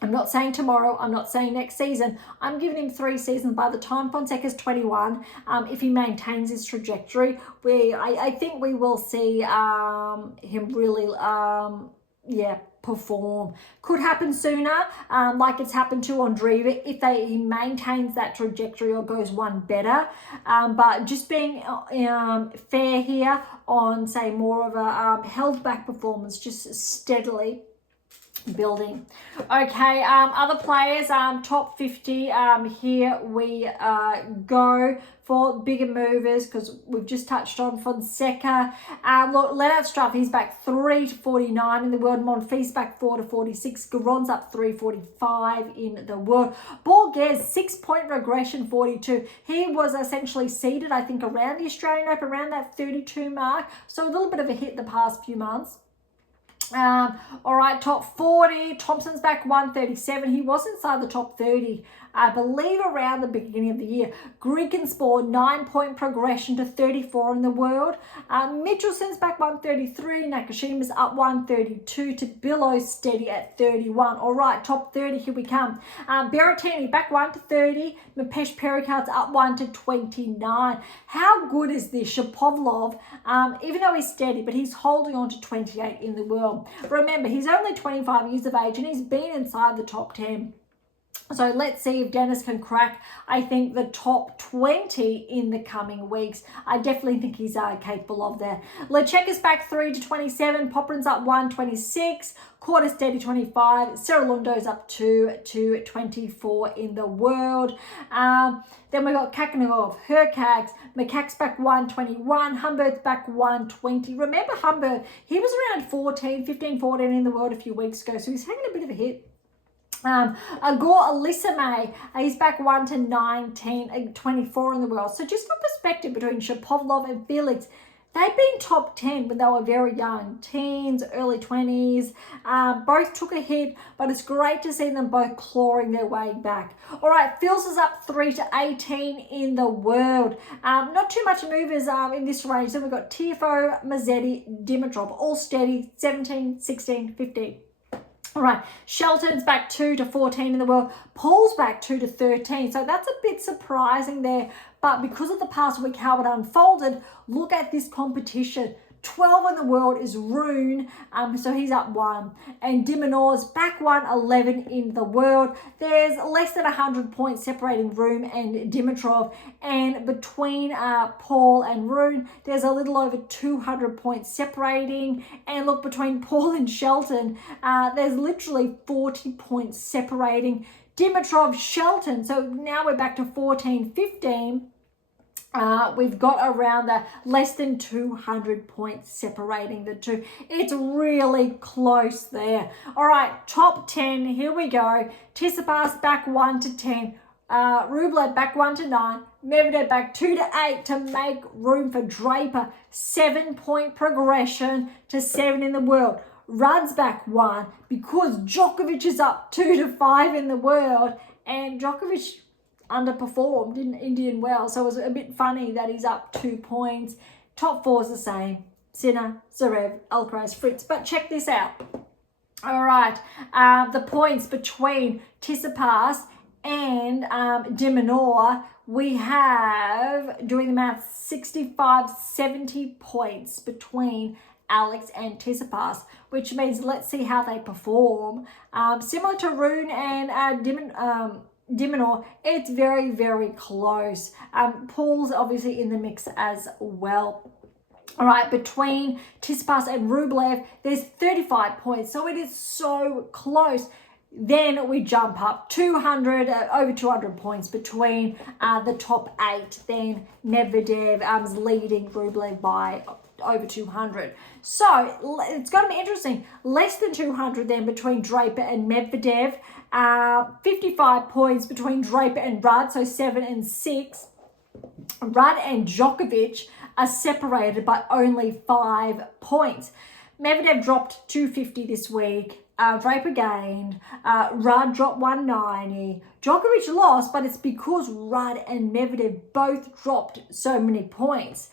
I'm not saying tomorrow, I'm not saying next season. I'm giving him 3 seasons. By the time Fonseca's 21, if he maintains his trajectory, I think we will see him really, perform. Could happen sooner, like it's happened to Andreeva, if he maintains that trajectory or goes one better. But just being fair here on, say, more of a held back performance, just steadily building. Okay, other players, top 50, here we go for bigger movers, because we've just touched on Fonseca. Look, Lennart Struff, he's back 3 to 49 in the world. Monfils back 4 to 46. Garon's up 345 in the world. Berge, 6-point regression, 42. He was essentially seeded, I think, around the Australian Open, around that 32 mark. So a little bit of a hit the past few months. All right, top 40. Thompson's back 137. He was inside the top 30, I believe, around the beginning of the year. Grigenspor, 9-point progression to 34 in the world. Michelson's back 133. Nakashima's up 132 to below steady at 31. All right, top 30, here we come. Berrettini back 1 to 30. Mapesh Pericard's up 1 to 29. How good is this? Shapovalov, even though he's steady, but he's holding on to 28 in the world. Remember, he's only 25 years of age and he's been inside the top 10. So let's see if Dennis can crack, I think, the top 20 in the coming weeks. I definitely think he's capable of that. Lecheka's back 3-27. Poprin's up 1-26. Quarter steady 25. Seralundo's up 2-24 in the world. Then we've got Kakanov, Herkags, Makak's back 121, Humbert's back 120. Remember Humbert, he was around 15-14 in the world a few weeks ago, so he's having a bit of a hit. Agor Alisame, he's back 1-19, 24 in the world. So just for perspective between Shapovalov and Felix, they've been top 10 when they were very young, teens, early 20s. Both took a hit, but it's great to see them both clawing their way back. All right, Fils is up 3-18 in the world. Not too much movers in this range. Then we've got Tiafoe, Mazzetti, Dimitrov, all steady, 17, 16, 15. All right, Shelton's back 2-14 in the world. Paul's back 2-13. So that's a bit surprising there. But because of the past week, how it unfolded, look at this competition. 12 in the world is Rune, so he's up 1. And Diminor's back 11 in the world. There's less than 100 points separating Rune and Dimitrov. And between Paul and Rune, there's a little over 200 points separating. And look, between Paul and Shelton, there's literally 40 points separating Dimitrov, Shelton. So now we're back to 14-15. We've got around the less than 200 points separating the two. It's really close there. All right, top 10, here we go. Tsitsipas back 1-10. Rublev back 1-9. Medvedev back 2-8 to make room for Draper. 7-point progression to 7 in the world. Rudd's back 1 because Djokovic is up 2-5 in the world, and Djokovic underperformed in Indian Wells, so it was a bit funny that he's up 2 points. Top 4's the same: Sinner, Zverev, Alcaraz, Fritz. But check this out. All right, the points between Tsitsipas and de Minaur, we have, doing the math, 65-70 points between Alex and Tsitsipas, which means let's see how they perform. Similar to Rune and de Minaur, it's very, very close. Paul's obviously in the mix as well. All right, between Tsitsipas and Rublev, there's 35 points, so it is so close. Then we jump up 200, over 200 points between the top 8. Then Medvedev is leading Rublev by over 200. So it's going to be interesting. Less than 200 then between Draper and Medvedev. 55 points between Draper and Rudd, so 7 and 6. Rudd and Djokovic are separated by only 5 points. Medvedev dropped 250 this week. Draper gained. Rudd dropped 190. Djokovic lost, but it's because Rudd and Medvedev both dropped so many points.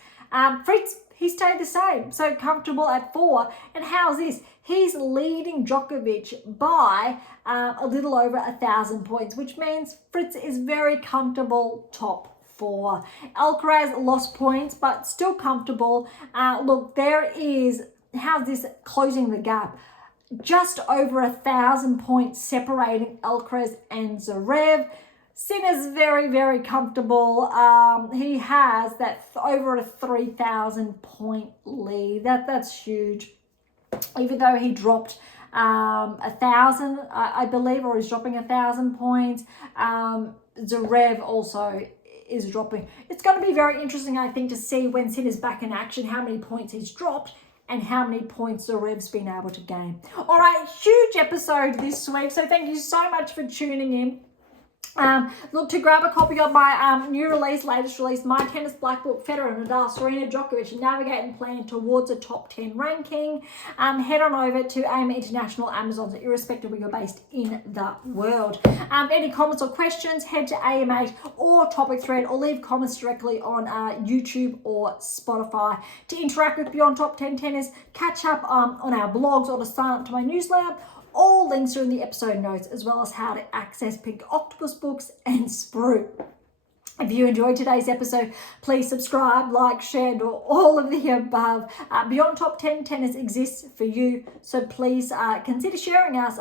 Fritz, he stayed the same, so comfortable at 4. And how's this? He's leading Djokovic by a little over 1,000 points, which means Fritz is very comfortable top 4. Alcaraz lost points, but still comfortable. Look, there is, how's this closing the gap? Just over 1,000 points separating Alcaraz and Zverev. Sinner's very, very comfortable. He has that over a 3,000 point lead. That's huge. Even though he dropped 1,000, I believe, or is dropping 1,000 points. Zverev also is dropping. It's going to be very interesting, I think, to see when Sinner's back in action, how many points he's dropped and how many points Zverev's been able to gain. All right, huge episode this week. So thank you so much for tuning in. Look, to grab a copy of my latest release, My Tennis Black Book, Federer, Nadal, Serena, Djokovic, Navigate and Plan Towards a Top 10 ranking, head on over to AM8 International, Amazon, so irrespective of where you're based in the world. Any comments or questions, head to AM8 or Topic Thread, or leave comments directly on YouTube or Spotify. To interact with Beyond Top 10 Tennis, catch up on our blogs, or to sign up to my newsletter. All links are in the episode notes, as well as how to access Pink Octopus books and Sprue. If you enjoyed today's episode, please subscribe, like, share, and all of the above. Beyond Top 10 Tennis exists for you, so please consider sharing us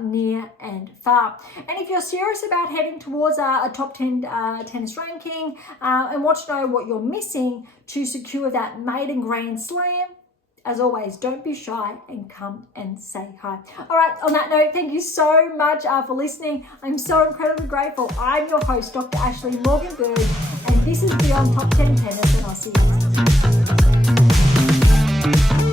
near and far. And if you're serious about heading towards a Top 10 tennis ranking and want to know what you're missing to secure that maiden Grand Slam, as always, don't be shy and come and say hi. All right, on that note, thank you so much for listening. I'm so incredibly grateful. I'm your host, Dr. Ashley Morgan Berge, and this is Beyond Top 10 Tennis, and I'll see you next time.